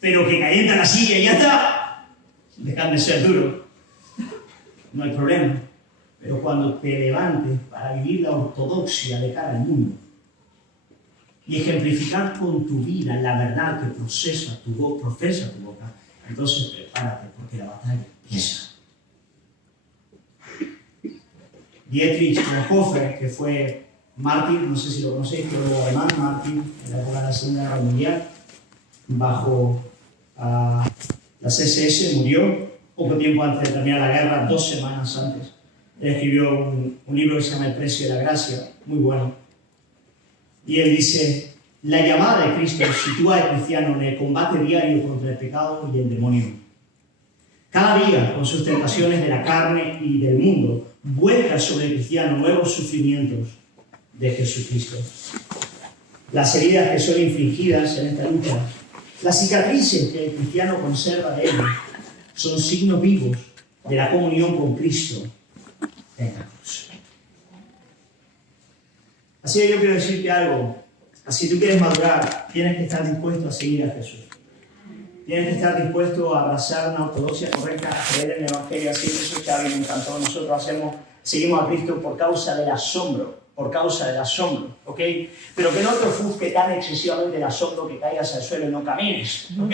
pero que calienta la silla y ya está, dejan de ser duro, no hay problema. Pero cuando te levantes para vivir la ortodoxia de cara al mundo y ejemplificar con tu vida la verdad que profesa tu boca, entonces prepárate porque la batalla empieza. Dietrich Bonhoeffer, que fue mártir, no sé si lo conocéis, pero alemán, mártir en la época de la Segunda Guerra Mundial, bajo la CSS, murió poco tiempo antes de terminar la guerra, 2 semanas antes. Él escribió un libro que se llama El precio de la gracia, muy bueno. Y él dice, la llamada de Cristo sitúa al cristiano en el combate diario contra el pecado y el demonio. Cada día, con sus tentaciones de la carne y del mundo, vuelca sobre el cristiano nuevos sufrimientos de Jesucristo. Las heridas que son infligidas en esta lucha, las cicatrices que el cristiano conserva de él, son signos vivos de la comunión con Cristo en la cruz. Así que yo quiero decirte algo. Si tú quieres madurar, tienes que estar dispuesto a seguir a Jesús. Tienes que estar dispuesto a abrazar una ortodoxia correcta, a creer en el Evangelio. Así que eso que a mí me encantó. Nosotros seguimos a Cristo por causa del asombro. ¿Ok? Pero que no te ofusque tan excesivamente el asombro que caigas al suelo y no camines, ¿ok?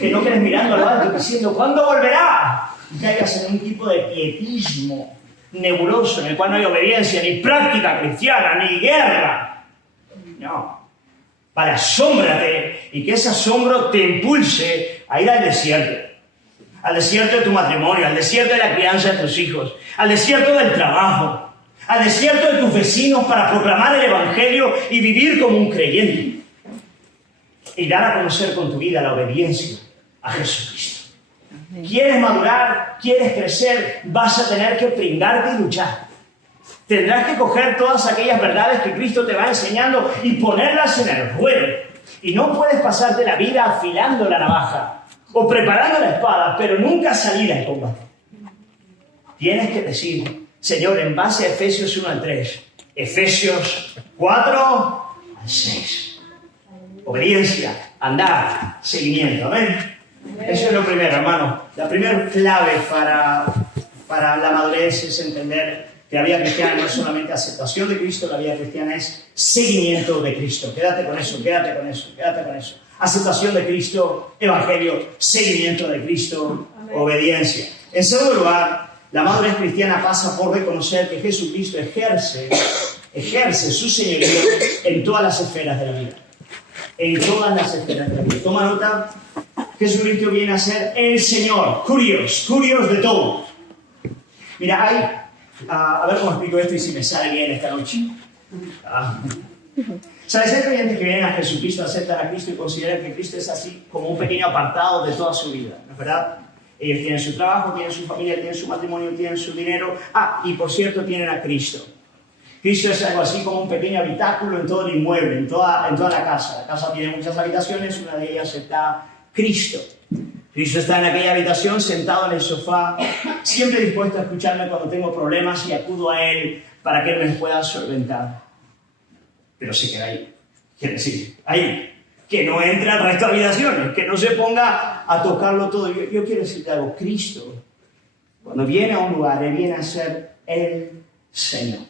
Que no quedes mirando al alto diciendo, ¿cuándo volverá? Y caigas en un tipo de pietismo nebuloso en el cual no hay obediencia, ni práctica cristiana, ni guerra. No. Vale, asómbrate y que ese asombro te impulse a ir al desierto, al desierto de tu matrimonio, al desierto de la crianza de tus hijos, al desierto del trabajo, al desierto de tus vecinos para proclamar el Evangelio y vivir como un creyente. Y dar a conocer con tu vida la obediencia a Jesucristo. ¿Quieres madurar? ¿Quieres crecer? Vas a tener que pringarte y luchar. Tendrás que coger todas aquellas verdades que Cristo te va enseñando y ponerlas en el ruedo. Y no puedes pasarte la vida afilando la navaja o preparando la espada, pero nunca salir al combate. Tienes que decir, Señor, en base a Efesios 1 al 3, Efesios 4 al 6. Obediencia, andar, seguimiento. Amén. Eso es lo primero, hermano. La primera clave para la madurez es entender que la vida cristiana no es solamente aceptación de Cristo, la vida cristiana es seguimiento de Cristo. Quédate con eso, quédate con eso, quédate con eso. Aceptación de Cristo, evangelio, seguimiento de Cristo, obediencia. En segundo lugar, la madurez cristiana pasa por reconocer que Jesucristo ejerce su señorío en todas las esferas de la vida. En todas las esferas de la vida. Toma nota, Jesucristo viene a ser el Señor, curios de todo. Mira, hay... a ver cómo explico esto y si me sale bien esta noche. ¿Sabes? Hay creyentes que vienen a Jesucristo, aceptan a Cristo y consideran que Cristo es así como un pequeño apartado de toda su vida, ¿no es verdad? Ellos tienen su trabajo, tienen su familia, tienen su matrimonio, tienen su dinero. Y por cierto, tienen a Cristo. Cristo es algo así como un pequeño habitáculo en todo el inmueble, en toda la casa. La casa tiene muchas habitaciones, una de ellas está Cristo. Cristo está en aquella habitación, sentado en el sofá, siempre dispuesto a escucharme cuando tengo problemas y acudo a Él para que Él me pueda solventar. Pero se queda ahí. Quiere decir, ahí. Que no entre al resto de habitaciones, que no se ponga a tocarlo todo. Yo quiero decirte algo. Cristo, cuando viene a un lugar, Él viene a ser el Señor.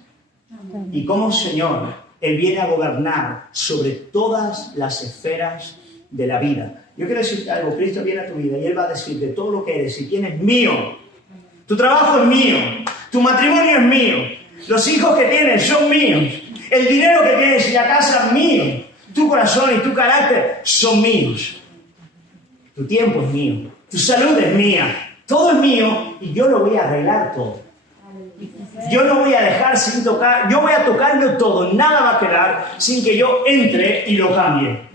Y como Señor, Él viene a gobernar sobre todas las esferas de la vida. Yo quiero decirte algo, Cristo viene a tu vida y Él va a decirte todo lo que eres y tienes mío. Tu trabajo es mío, tu matrimonio es mío, los hijos que tienes son míos, el dinero que tienes y la casa es mío, tu corazón y tu carácter son míos. Tu tiempo es mío, tu salud es mía, todo es mío y yo lo voy a arreglar todo. Yo no voy a dejar sin tocar, yo voy a tocarlo todo, nada va a quedar sin que yo entre y lo cambie.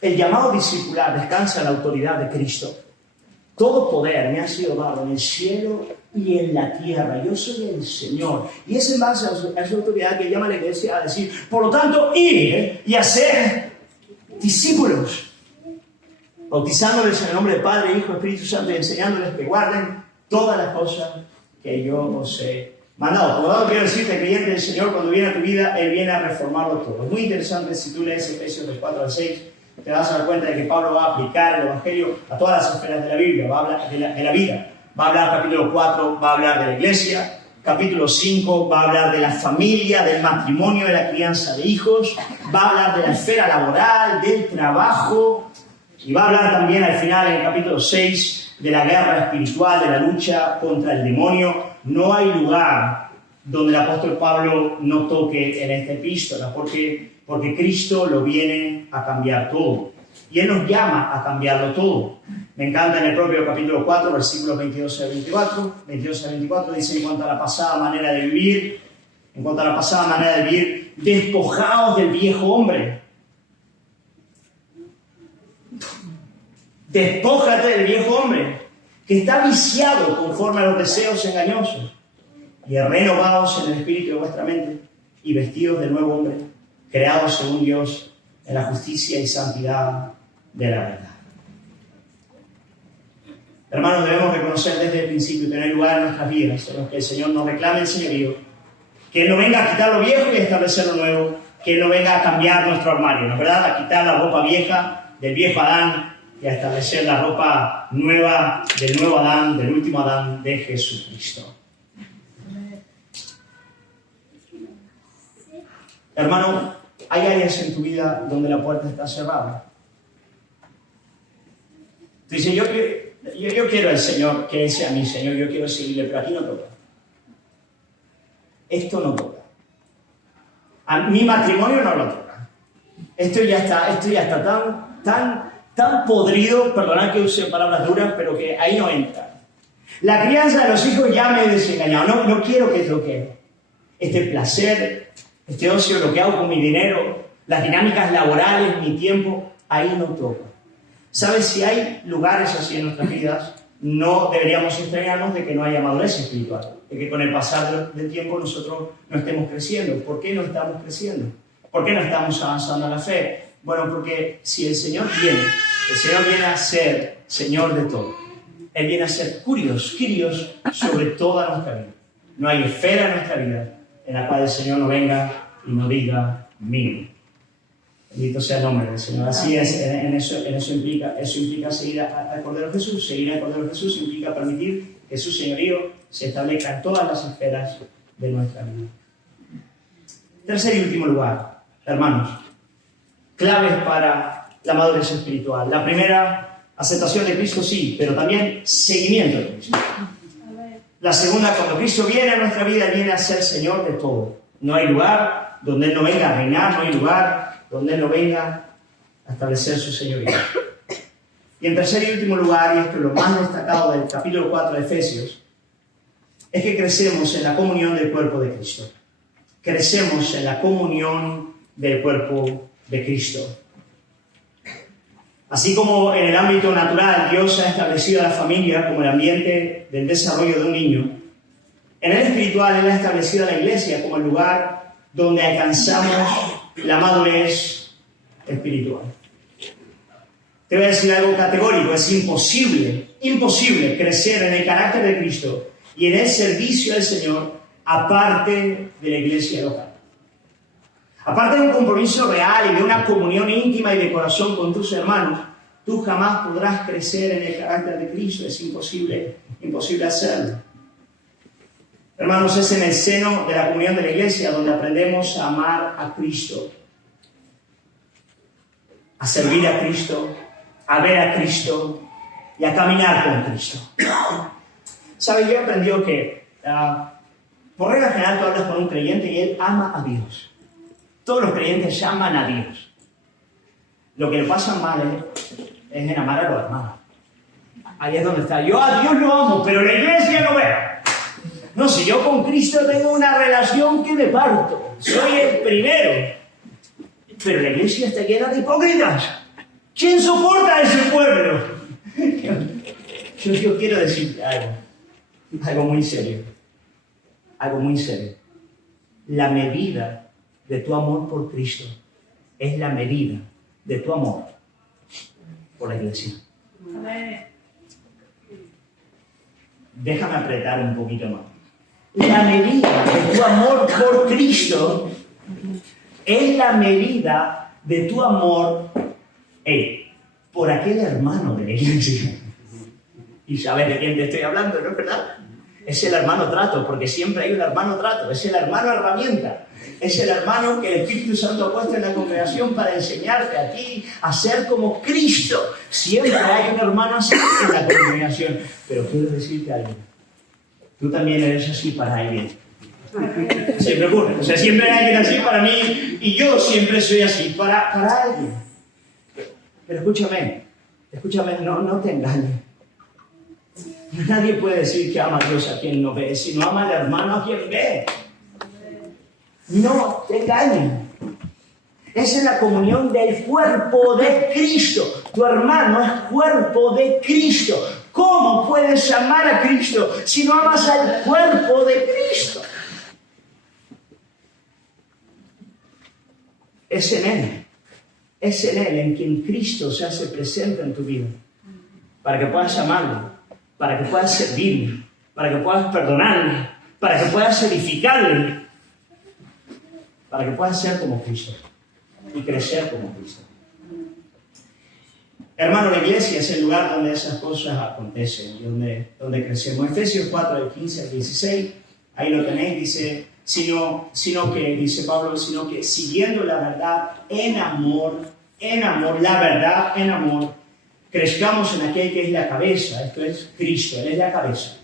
El llamado discipular descansa en la autoridad de Cristo. Todo poder me ha sido dado en el cielo y en la tierra. Yo soy el Señor. Y es en base a su autoridad que llama a la iglesia a decir, por lo tanto, ir y hacer discípulos, bautizándoles en el nombre del Padre, Hijo, Espíritu Santo y enseñándoles que guarden todas las cosas que yo os he mandado. Por lo tanto, quiero decirte, creyente del Señor, cuando viene a tu vida, Él viene a reformarlo todo. Es muy interesante si tú lees Efesios 4 al 6, te vas a dar cuenta de que Pablo va a aplicar el Evangelio a todas las esferas de la Biblia, va a hablar de la vida. Va a hablar, capítulo 4, va a hablar de la iglesia, capítulo 5 va a hablar de la familia, del matrimonio, de la crianza de hijos, va a hablar de la esfera laboral, del trabajo, y va a hablar también al final, en el capítulo 6, de la guerra espiritual, de la lucha contra el demonio. No hay lugar donde el apóstol Pablo no toque en esta epístola, porque Cristo lo viene a cambiar todo. Y Él nos llama a cambiarlo todo. Me encanta en el propio capítulo 4, versículos 22 al 24, dice, en cuanto a la pasada manera de vivir, despojaos del viejo hombre. Despójate del viejo hombre, que está viciado conforme a los deseos engañosos, y renovaos en el espíritu de vuestra mente, y vestidos del nuevo hombre, creados según Dios, en la justicia y santidad de la verdad. Hermanos, debemos reconocer desde el principio que no hay lugar en nuestras vidas en los que el Señor nos reclame el señorío, que Él no venga a quitar lo viejo y a establecer lo nuevo, que Él no venga a cambiar nuestro armario, ¿no es verdad? A quitar la ropa vieja del viejo Adán y a establecer la ropa nueva del nuevo Adán, del último Adán de Jesucristo. Hermano, hay áreas en tu vida donde la puerta está cerrada. Tú dices, yo quiero al Señor, que Él sea mi Señor, yo quiero seguirle, pero aquí no toca. Esto no toca. A mi matrimonio no lo toca. Esto ya está tan podrido, perdonad que use palabras duras, pero que ahí no entra. La crianza de los hijos ya me he desengañado. No quiero que toque este placer, este ocio, lo que hago con mi dinero, las dinámicas laborales, mi tiempo, ahí no toca. ¿Sabes? Si hay lugares así en nuestras vidas, no deberíamos extrañarnos de que no haya madurez espiritual, de que con el pasar del tiempo nosotros no estemos creciendo. ¿Por qué no estamos creciendo? ¿Por qué no estamos avanzando en la fe? Bueno, porque si el Señor viene a ser Señor de todo. Él viene a ser Kyrios sobre toda nuestra vida. No hay esfera en nuestra vida en la cual el Señor no venga y no diga mío. Bendito sea el nombre del Señor. Así es, eso implica seguir al Cordero Jesús. Seguir al Cordero Jesús implica permitir que su señorío se establezca en todas las esferas de nuestra vida. Tercer y último lugar, hermanos, claves para la madurez espiritual. La primera, aceptación de Cristo, sí, pero también seguimiento de Cristo. La segunda, cuando Cristo viene a nuestra vida, Él viene a ser Señor de todo. No hay lugar donde Él no venga a reinar, no hay lugar donde Él no venga a establecer su señorío. Y en tercer y último lugar, y esto es lo más destacado del capítulo 4 de Efesios, es que crecemos en la comunión del cuerpo de Cristo. Crecemos en la comunión del cuerpo de Cristo. Así como en el ámbito natural Dios ha establecido a la familia como el ambiente del desarrollo de un niño, en el espiritual Él ha establecido a la iglesia como el lugar donde alcanzamos la madurez espiritual. Te voy a decir algo categórico: es imposible crecer en el carácter de Cristo y en el servicio al Señor aparte de la iglesia local. Aparte de un compromiso real y de una comunión íntima y de corazón con tus hermanos, tú jamás podrás crecer en el carácter de Cristo. Es imposible hacerlo. Hermanos, es en el seno de la comunión de la iglesia donde aprendemos a amar a Cristo, a servir a Cristo, a ver a Cristo y a caminar con Cristo. ¿Sabes? Yo he aprendido que, por regla general, tú hablas con un creyente y él ama a Dios. Todos los creyentes aman a Dios. Lo que le pasa mal es en amar a los hermanos. Ahí es donde está. Yo a Dios lo amo, pero la iglesia no veo. No, si yo con Cristo tengo una relación que me parto. Soy el primero. Pero la iglesia está llena de hipócritas. ¿Quién soporta a ese pueblo? Yo quiero decirte algo muy serio. Algo muy serio. La medida de tu amor por Cristo es la medida de tu amor por la iglesia. Déjame apretar un poquito más. La medida de tu amor por Cristo es la medida de tu amor por aquel hermano de la iglesia. Y sabes de quién te estoy hablando, ¿no es verdad? Es el hermano trato, porque siempre hay un hermano trato. Es el hermano herramienta. Es el hermano que el Espíritu Santo ha puesto en la congregación para enseñarte a ti a ser como Cristo. Siempre hay un hermano así en la congregación. Pero quiero decirte algo. Tú también eres así para alguien. Siempre ocurre. O sea, siempre hay alguien así para mí y yo siempre soy así para alguien. Pero escúchame, no te engañes. Nadie puede decir que ama a Dios a quien no ve, sino ama al hermano a quien ve. No te engañes. Es en la comunión del cuerpo de Cristo. Tu hermano es cuerpo de Cristo. ¿Cómo puedes amar a Cristo si no amas al cuerpo de Cristo? Es en Él en quien Cristo se hace presente en tu vida. Para que puedas amarlo, para que puedas servirle, para que puedas perdonarle, para que puedas edificarle, para que puedas ser como Cristo y crecer como Cristo. Hermano, la iglesia es el lugar donde esas cosas acontecen, donde crecemos. Efesios 4, del 15 al 16, ahí lo tenéis, dice, sino que siguiendo la verdad en amor, la verdad en amor, crezcamos en aquel que es la cabeza, esto es Cristo, Él es la cabeza,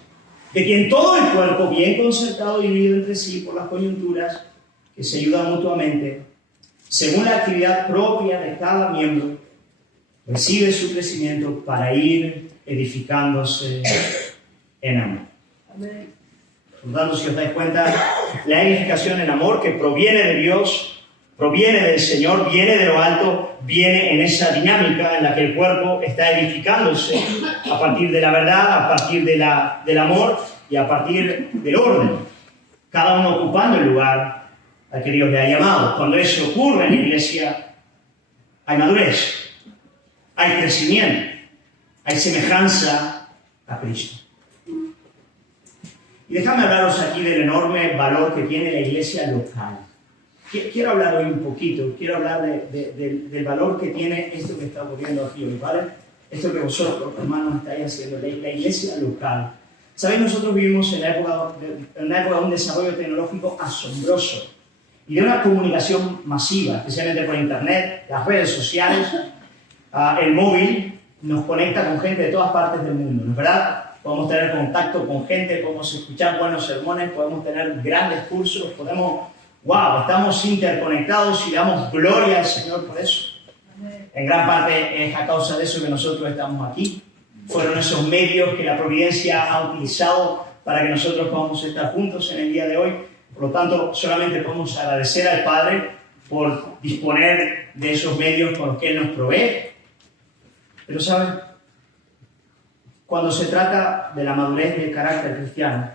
de quien todo el cuerpo, bien concertado y unido entre sí por las coyunturas, que se ayudan mutuamente, según la actividad propia de cada miembro, recibe su crecimiento para ir edificándose en amor. Amén. Por lo tanto, si os dais cuenta, la edificación en amor que proviene de Dios, proviene del Señor, viene de lo alto, viene en esa dinámica en la que el cuerpo está edificándose a partir de la verdad, a partir del amor y a partir del orden. Cada uno ocupando el lugar al que Dios le ha llamado. Cuando eso ocurre en la iglesia, hay madurez, hay crecimiento, hay semejanza a Cristo. Y déjame hablaros aquí del enorme valor que tiene la iglesia local. Quiero hablar hoy un poquito, quiero hablar del valor que tiene esto que está ocurriendo aquí hoy, ¿vale? Esto que vosotros, hermanos, estáis haciendo, la iglesia local. ¿Sabéis? Nosotros vivimos en una época de un desarrollo tecnológico asombroso y de una comunicación masiva, especialmente por internet, las redes sociales, el móvil nos conecta con gente de todas partes del mundo, ¿no es verdad? Podemos tener contacto con gente, podemos escuchar buenos sermones, podemos tener grandes cursos, estamos interconectados y damos gloria al Señor por eso. En gran parte es a causa de eso que nosotros estamos aquí. Fueron esos medios que la providencia ha utilizado para que nosotros podamos estar juntos en el día de hoy. Por lo tanto, solamente podemos agradecer al Padre por disponer de esos medios con los que Él nos provee. Pero, ¿saben? Cuando se trata de la madurez del carácter cristiano,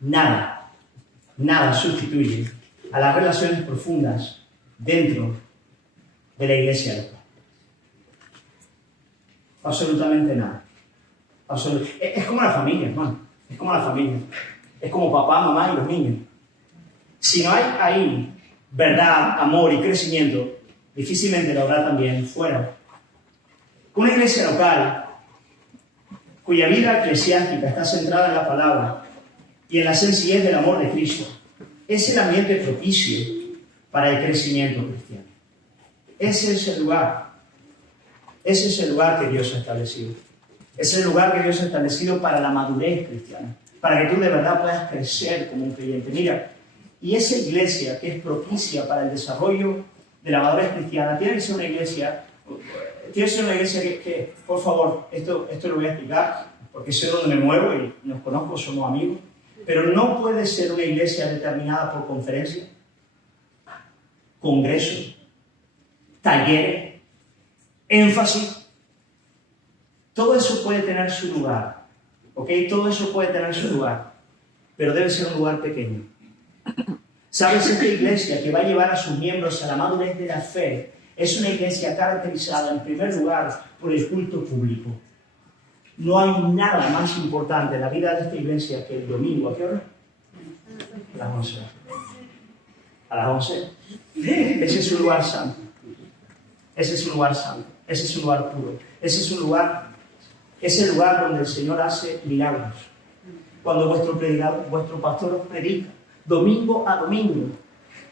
nada sustituye a las relaciones profundas dentro de la iglesia local. Absolutamente nada. Es como la familia, hermano. Es como la familia. Es como papá, mamá y los niños. Si no hay ahí verdad, amor y crecimiento, difícilmente lo habrá también fuera. Una iglesia local cuya vida eclesiástica está centrada en la palabra y en la sencillez del amor de Cristo, es el ambiente propicio para el crecimiento cristiano. Ese es el lugar. Ese es el lugar que Dios ha establecido. Es el lugar que Dios ha establecido para la madurez cristiana, para que tú de verdad puedas crecer como un creyente. Mira, y esa iglesia que es propicia para el desarrollo de la madurez cristiana, tiene que ser una iglesia que, por favor, esto lo voy a explicar, porque sé dónde me muevo y nos conozco, somos amigos, pero no puede ser una iglesia determinada por conferencias, congresos, talleres, énfasis. Todo eso puede tener su lugar, ¿ok? Todo eso puede tener su lugar, pero debe ser un lugar pequeño. ¿Sabes? Esta iglesia que va a llevar a sus miembros a la madurez de la fe es una iglesia caracterizada en primer lugar por el culto público. No hay nada más importante en la vida de esta iglesia que el domingo. ¿A qué hora? A las 11. A las 11. Ese es un lugar santo. Ese es un lugar santo. Ese es un lugar puro. Ese es el lugar donde el Señor hace milagros. Cuando vuestro pastor os predica, domingo a domingo,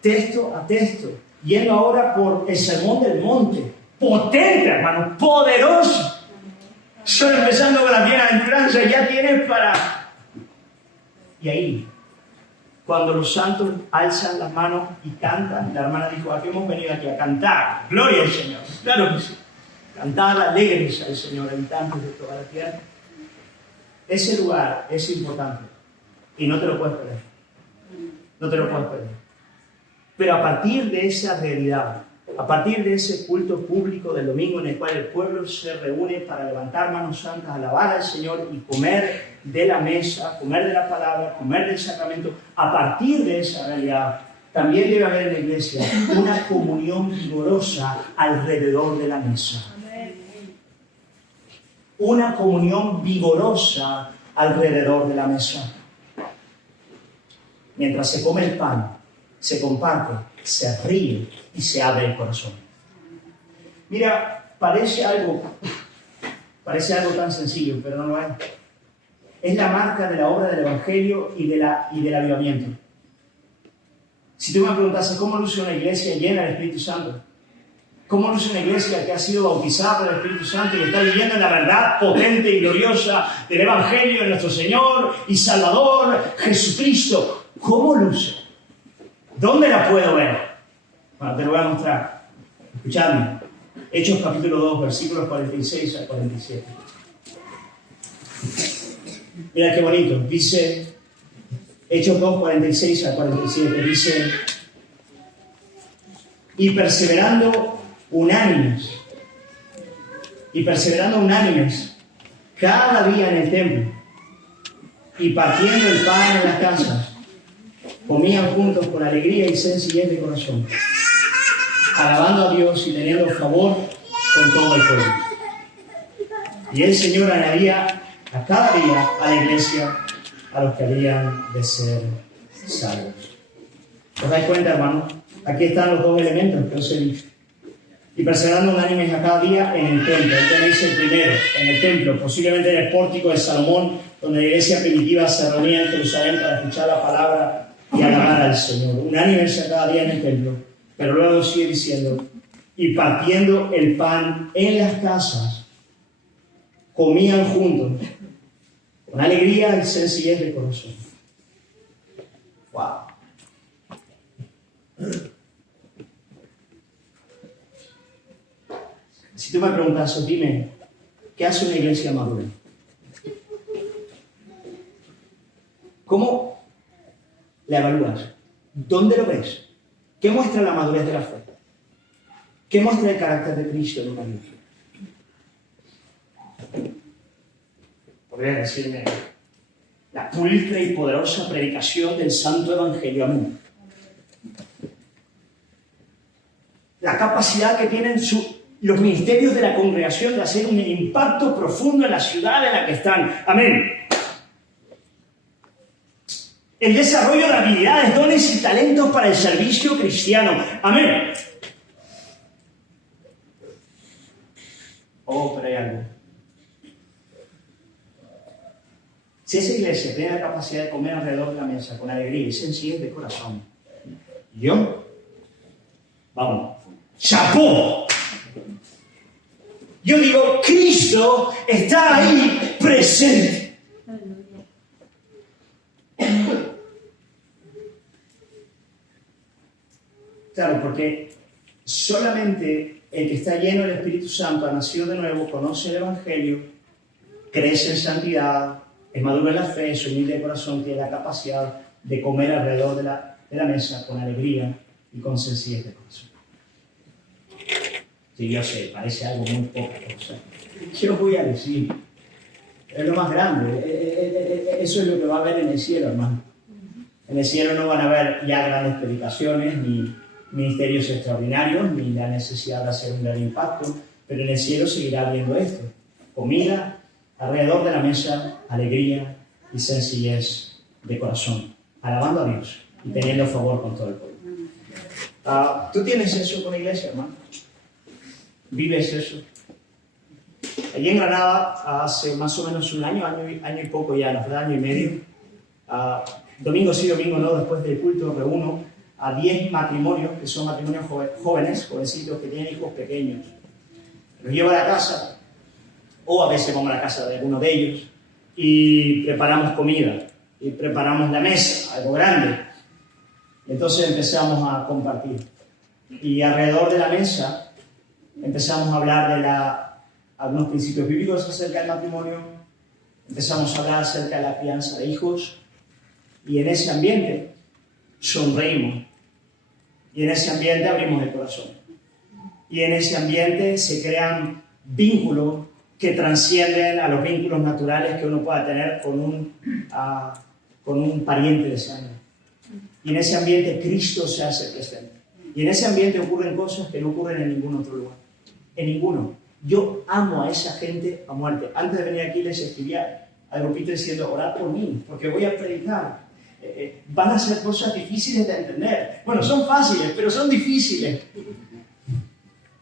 texto a texto, yendo ahora por el Sermón del Monte, potente, hermano, poderoso. Solo empezando con la bienaventuranza, ya tienes para... Y ahí, cuando los santos alzan las manos y cantan, la hermana dijo, aquí hemos venido aquí a cantar, gloria al Señor. Claro que sí. Cantar alegres al Señor, habitantes de toda la tierra. Ese lugar es importante y no te lo puedes perder. No te lo puedes perder. Pero a partir de esa realidad, a partir de ese culto público del domingo en el cual el pueblo se reúne para levantar manos santas, alabar al Señor y comer de la mesa, comer de la palabra, comer del sacramento, a partir de esa realidad, también debe haber en la iglesia una comunión vigorosa alrededor de la mesa. Una comunión vigorosa alrededor de la mesa. Mientras se come el pan, se comparte, se ríe y se abre el corazón. Mira, parece algo tan sencillo, pero no lo es. Es la marca de la obra del Evangelio y del avivamiento. Si tú me preguntases cómo luce una iglesia llena del Espíritu Santo, cómo luce una iglesia que ha sido bautizada por el Espíritu Santo y está viviendo en la verdad potente y gloriosa del Evangelio de nuestro Señor y Salvador Jesucristo, ¿cómo luce? ¿Dónde la puedo ver? Bueno, te lo voy a mostrar. Escuchadme. Hechos capítulo 2, versículos 46 al 47. Mira qué bonito. Dice, Hechos 2, 46 al 47, dice, y perseverando unánimes, cada día en el templo, y partiendo el pan en las casas, comían juntos con alegría y sencillez de corazón, alabando a Dios y teniendo favor con todo el pueblo. Y el Señor añadía a cada día a la iglesia a los que habían de ser salvos. ¿Os dais cuenta, hermano? Aquí están los dos elementos que os he dicho. Y perseverando unánimes a cada día en el templo. Ahí tenéis el primero, en el templo, posiblemente en el pórtico de Salomón, donde la iglesia primitiva se reunía en Jerusalén para escuchar la palabra y alabar al Señor. Unánimes a cada día en el templo. Pero luego sigue diciendo, y partiendo el pan en las casas, comían juntos, con alegría y sencillez de corazón. ¡Wow! Si tú me preguntas, dime, ¿qué hace una iglesia madura? ¿Cómo la evalúas? ¿Dónde lo ves? ¿Qué muestra la madurez de la fe? ¿Qué muestra el carácter de Cristo en una iglesia? Podrías decirme, la pulcra y poderosa predicación del Santo Evangelio. Amén. La capacidad que tienen los ministerios de la congregación de hacer un impacto profundo en la ciudad en la que están. Amén. El desarrollo de habilidades, dones y talentos para el servicio cristiano. Amén. Oh, pero hay algo. Si esa iglesia tiene la capacidad de comer alrededor de la mesa con alegría y sencillez de corazón, vamos, ¡chapó! Yo digo, Cristo está ahí presente. Claro, porque solamente el que está lleno del Espíritu Santo, ha nacido de nuevo, conoce el Evangelio, crece en santidad, es maduro en la fe, es humilde de corazón, tiene la capacidad de comer alrededor de la mesa con alegría y con sencillez de corazón. Sí, yo sé, parece algo muy poco. Yo voy a decir, es lo más grande, eso es lo que va a haber en el cielo, hermano. En el cielo no van a haber ya grandes predicaciones, ni ministerios extraordinarios, ni la necesidad de hacer un gran impacto, pero en el cielo seguirá habiendo esto: comida alrededor de la mesa, alegría y sencillez de corazón, alabando a Dios y teniendo favor con todo el pueblo. ¿Tú tienes eso con la iglesia, hermano? ¿Vives eso? Allí en Granada, hace más o menos un año y poco ya, ¿verdad? Año y medio, domingo sí, domingo no, después del culto reúno a 10 matrimonios, que son matrimonios jóvenes, jovencitos que tienen hijos pequeños. Los llevo a la casa, o a veces vamos a la casa de alguno de ellos, y preparamos comida, y preparamos la mesa, algo grande. Y entonces empezamos a compartir. Y alrededor de la mesa empezamos a hablar de algunos principios bíblicos acerca del matrimonio, empezamos a hablar acerca de la crianza de hijos, y en ese ambiente sonreímos, y en ese ambiente abrimos el corazón, y en ese ambiente se crean vínculos que trascienden a los vínculos naturales que uno pueda tener con un pariente de sangre. Y en ese ambiente Cristo se hace presente. Y en ese ambiente ocurren cosas que no ocurren en ningún otro lugar. En ninguno. Yo amo a esa gente a muerte. Antes de venir aquí les escribía al grupito diciendo, orad por mí, porque voy a predicar. Van a ser cosas difíciles de entender. Bueno, son fáciles, pero son difíciles.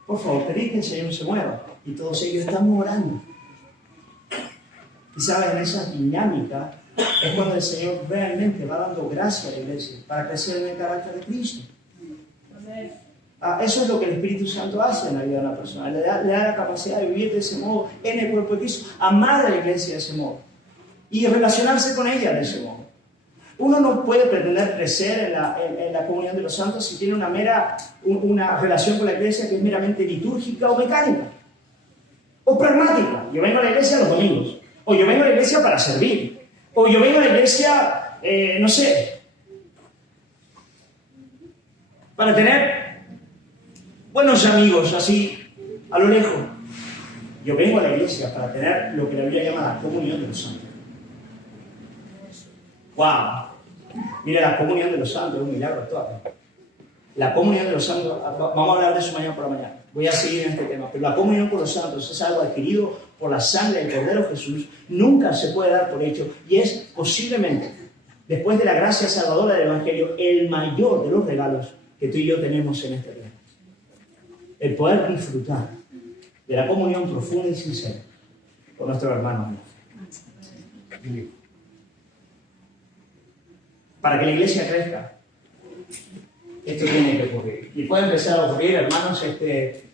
Por favor, pedid que el Señor se mueva. Y todos ellos estamos orando. Y sabes, en esa dinámica es cuando el Señor realmente va dando gracia a la iglesia para crecer en el carácter de Cristo. Eso es lo que el Espíritu Santo hace en la vida de una persona. Le da la capacidad de vivir de ese modo en el cuerpo de Cristo, amar a la iglesia de ese modo y relacionarse con ella de ese modo. Uno no puede pretender crecer en la comunión de los santos si tiene una relación con la iglesia que es meramente litúrgica o mecánica, o pragmática. Yo vengo a la iglesia los domingos, o yo vengo a la iglesia para servir, o yo vengo a la iglesia, no sé, para tener buenos amigos así a lo lejos. Yo vengo a la iglesia para tener lo que la Biblia llama la comunión de los santos. ¡Wow! Mira, la comunión de los santos es un milagro actual. La comunión de los santos, vamos a hablar de eso mañana por la mañana. Voy a seguir en este tema. Pero la comunión con los santos es algo adquirido por la sangre del Cordero Jesús. Nunca se puede dar por hecho. Y es posiblemente, después de la gracia salvadora del Evangelio, el mayor de los regalos que tú y yo tenemos en este día. El poder disfrutar de la comunión profunda y sincera con nuestro hermano. Para que la iglesia crezca, esto tiene que ocurrir. Y puede empezar a ocurrir, hermanos, este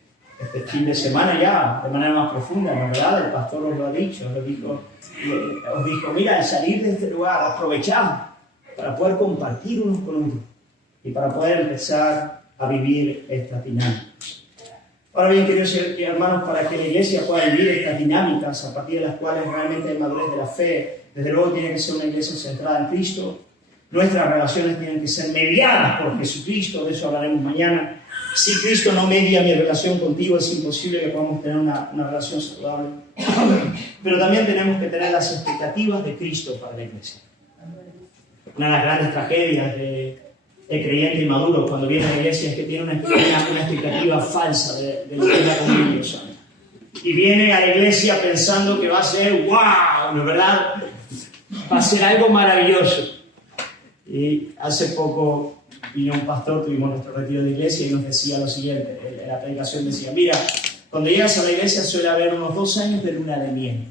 fin de semana ya, de manera más profunda, ¿no? ¿Verdad? El pastor os lo ha dicho, os dijo, mira, al salir de este lugar, aprovechad para poder compartir unos con otros y para poder empezar a vivir estas dinámicas. Ahora bien, queridos hermanos, para que la iglesia pueda vivir estas dinámicas a partir de las cuales realmente hay madurez de la fe, desde luego tiene que ser una iglesia centrada en Cristo. Nuestras relaciones tienen que ser mediadas por Jesucristo, de eso hablaremos mañana. Si Cristo no media mi relación contigo, es imposible que podamos tener una relación saludable. Pero también tenemos que tener las expectativas de Cristo para la iglesia. Una de las grandes tragedias de creyente inmaduro cuando viene a la iglesia es que tiene una expectativa falsa de lo que es la comunión de los santos. Y viene a la iglesia pensando que va a ser wow, ¿no es verdad? Va a ser algo maravilloso. Y hace poco vino un pastor, tuvimos nuestro retiro de iglesia y nos decía lo siguiente, en la predicación decía, mira, cuando llegas a la iglesia suele haber unos 2 años de luna de miel.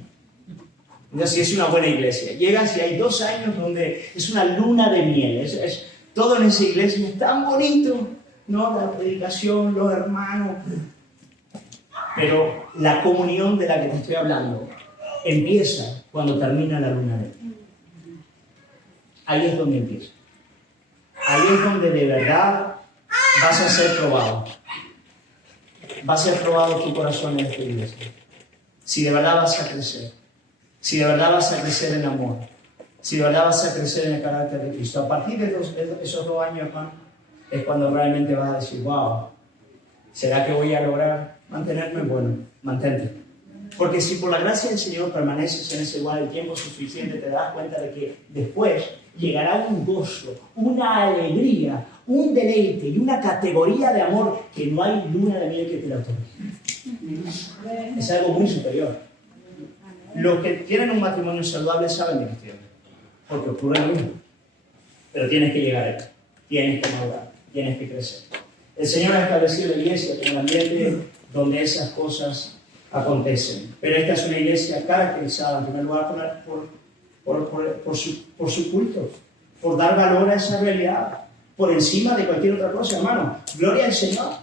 Entonces, es una buena iglesia. Llegas y hay 2 años donde es una luna de miel. Todo en esa iglesia es tan bonito, ¿no? La predicación, los hermanos. Pero la comunión de la que te estoy hablando empieza cuando termina la luna de miel. Ahí es donde empieza. Ahí es donde de verdad vas a ser probado. Va a ser probado tu corazón en esta iglesia. Si de verdad vas a crecer. Si de verdad vas a crecer en amor. Si de verdad vas a crecer en el carácter de Cristo. A partir de esos 2 años, hermano, es cuando realmente vas a decir, wow, ¿será que voy a lograr mantenerme? Bueno, mantente. Porque si por la gracia del Señor permaneces en ese lugar el tiempo suficiente, te das cuenta de que después llegará un gozo, una alegría, un deleite y una categoría de amor que no hay luna de miel que te la otorgue. Es algo muy superior. Los que tienen un matrimonio saludable saben de qué estoy hablando, porque ocurre lo mismo. Pero tienes que llegar a él, tienes que madurar, tienes que crecer. El Señor ha establecido la iglesia como un ambiente donde esas cosas acontecen. Pero esta es una iglesia caracterizada, en primer lugar, por su culto, por dar valor a esa realidad, por encima de cualquier otra cosa, hermano. Gloria al Señor.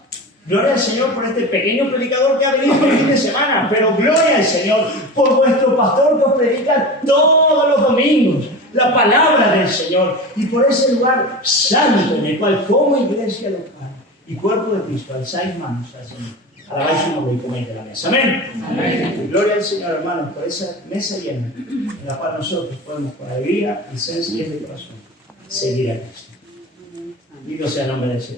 Gloria al Señor por este pequeño predicador que ha venido el fin de semana, pero gloria al Señor por vuestro pastor que os predica todos los domingos la palabra del Señor y por ese lugar santo en el cual como iglesia local y cuerpo de Cristo alzáis manos al Señor. Alabáis su nombre y coméis de la mesa. Amén. Amén. Gloria al Señor, hermanos, por esa mesa llena en la cual nosotros podemos con alegría y sencillez de corazón seguir a Cristo. Bendito sea el nombre del Señor.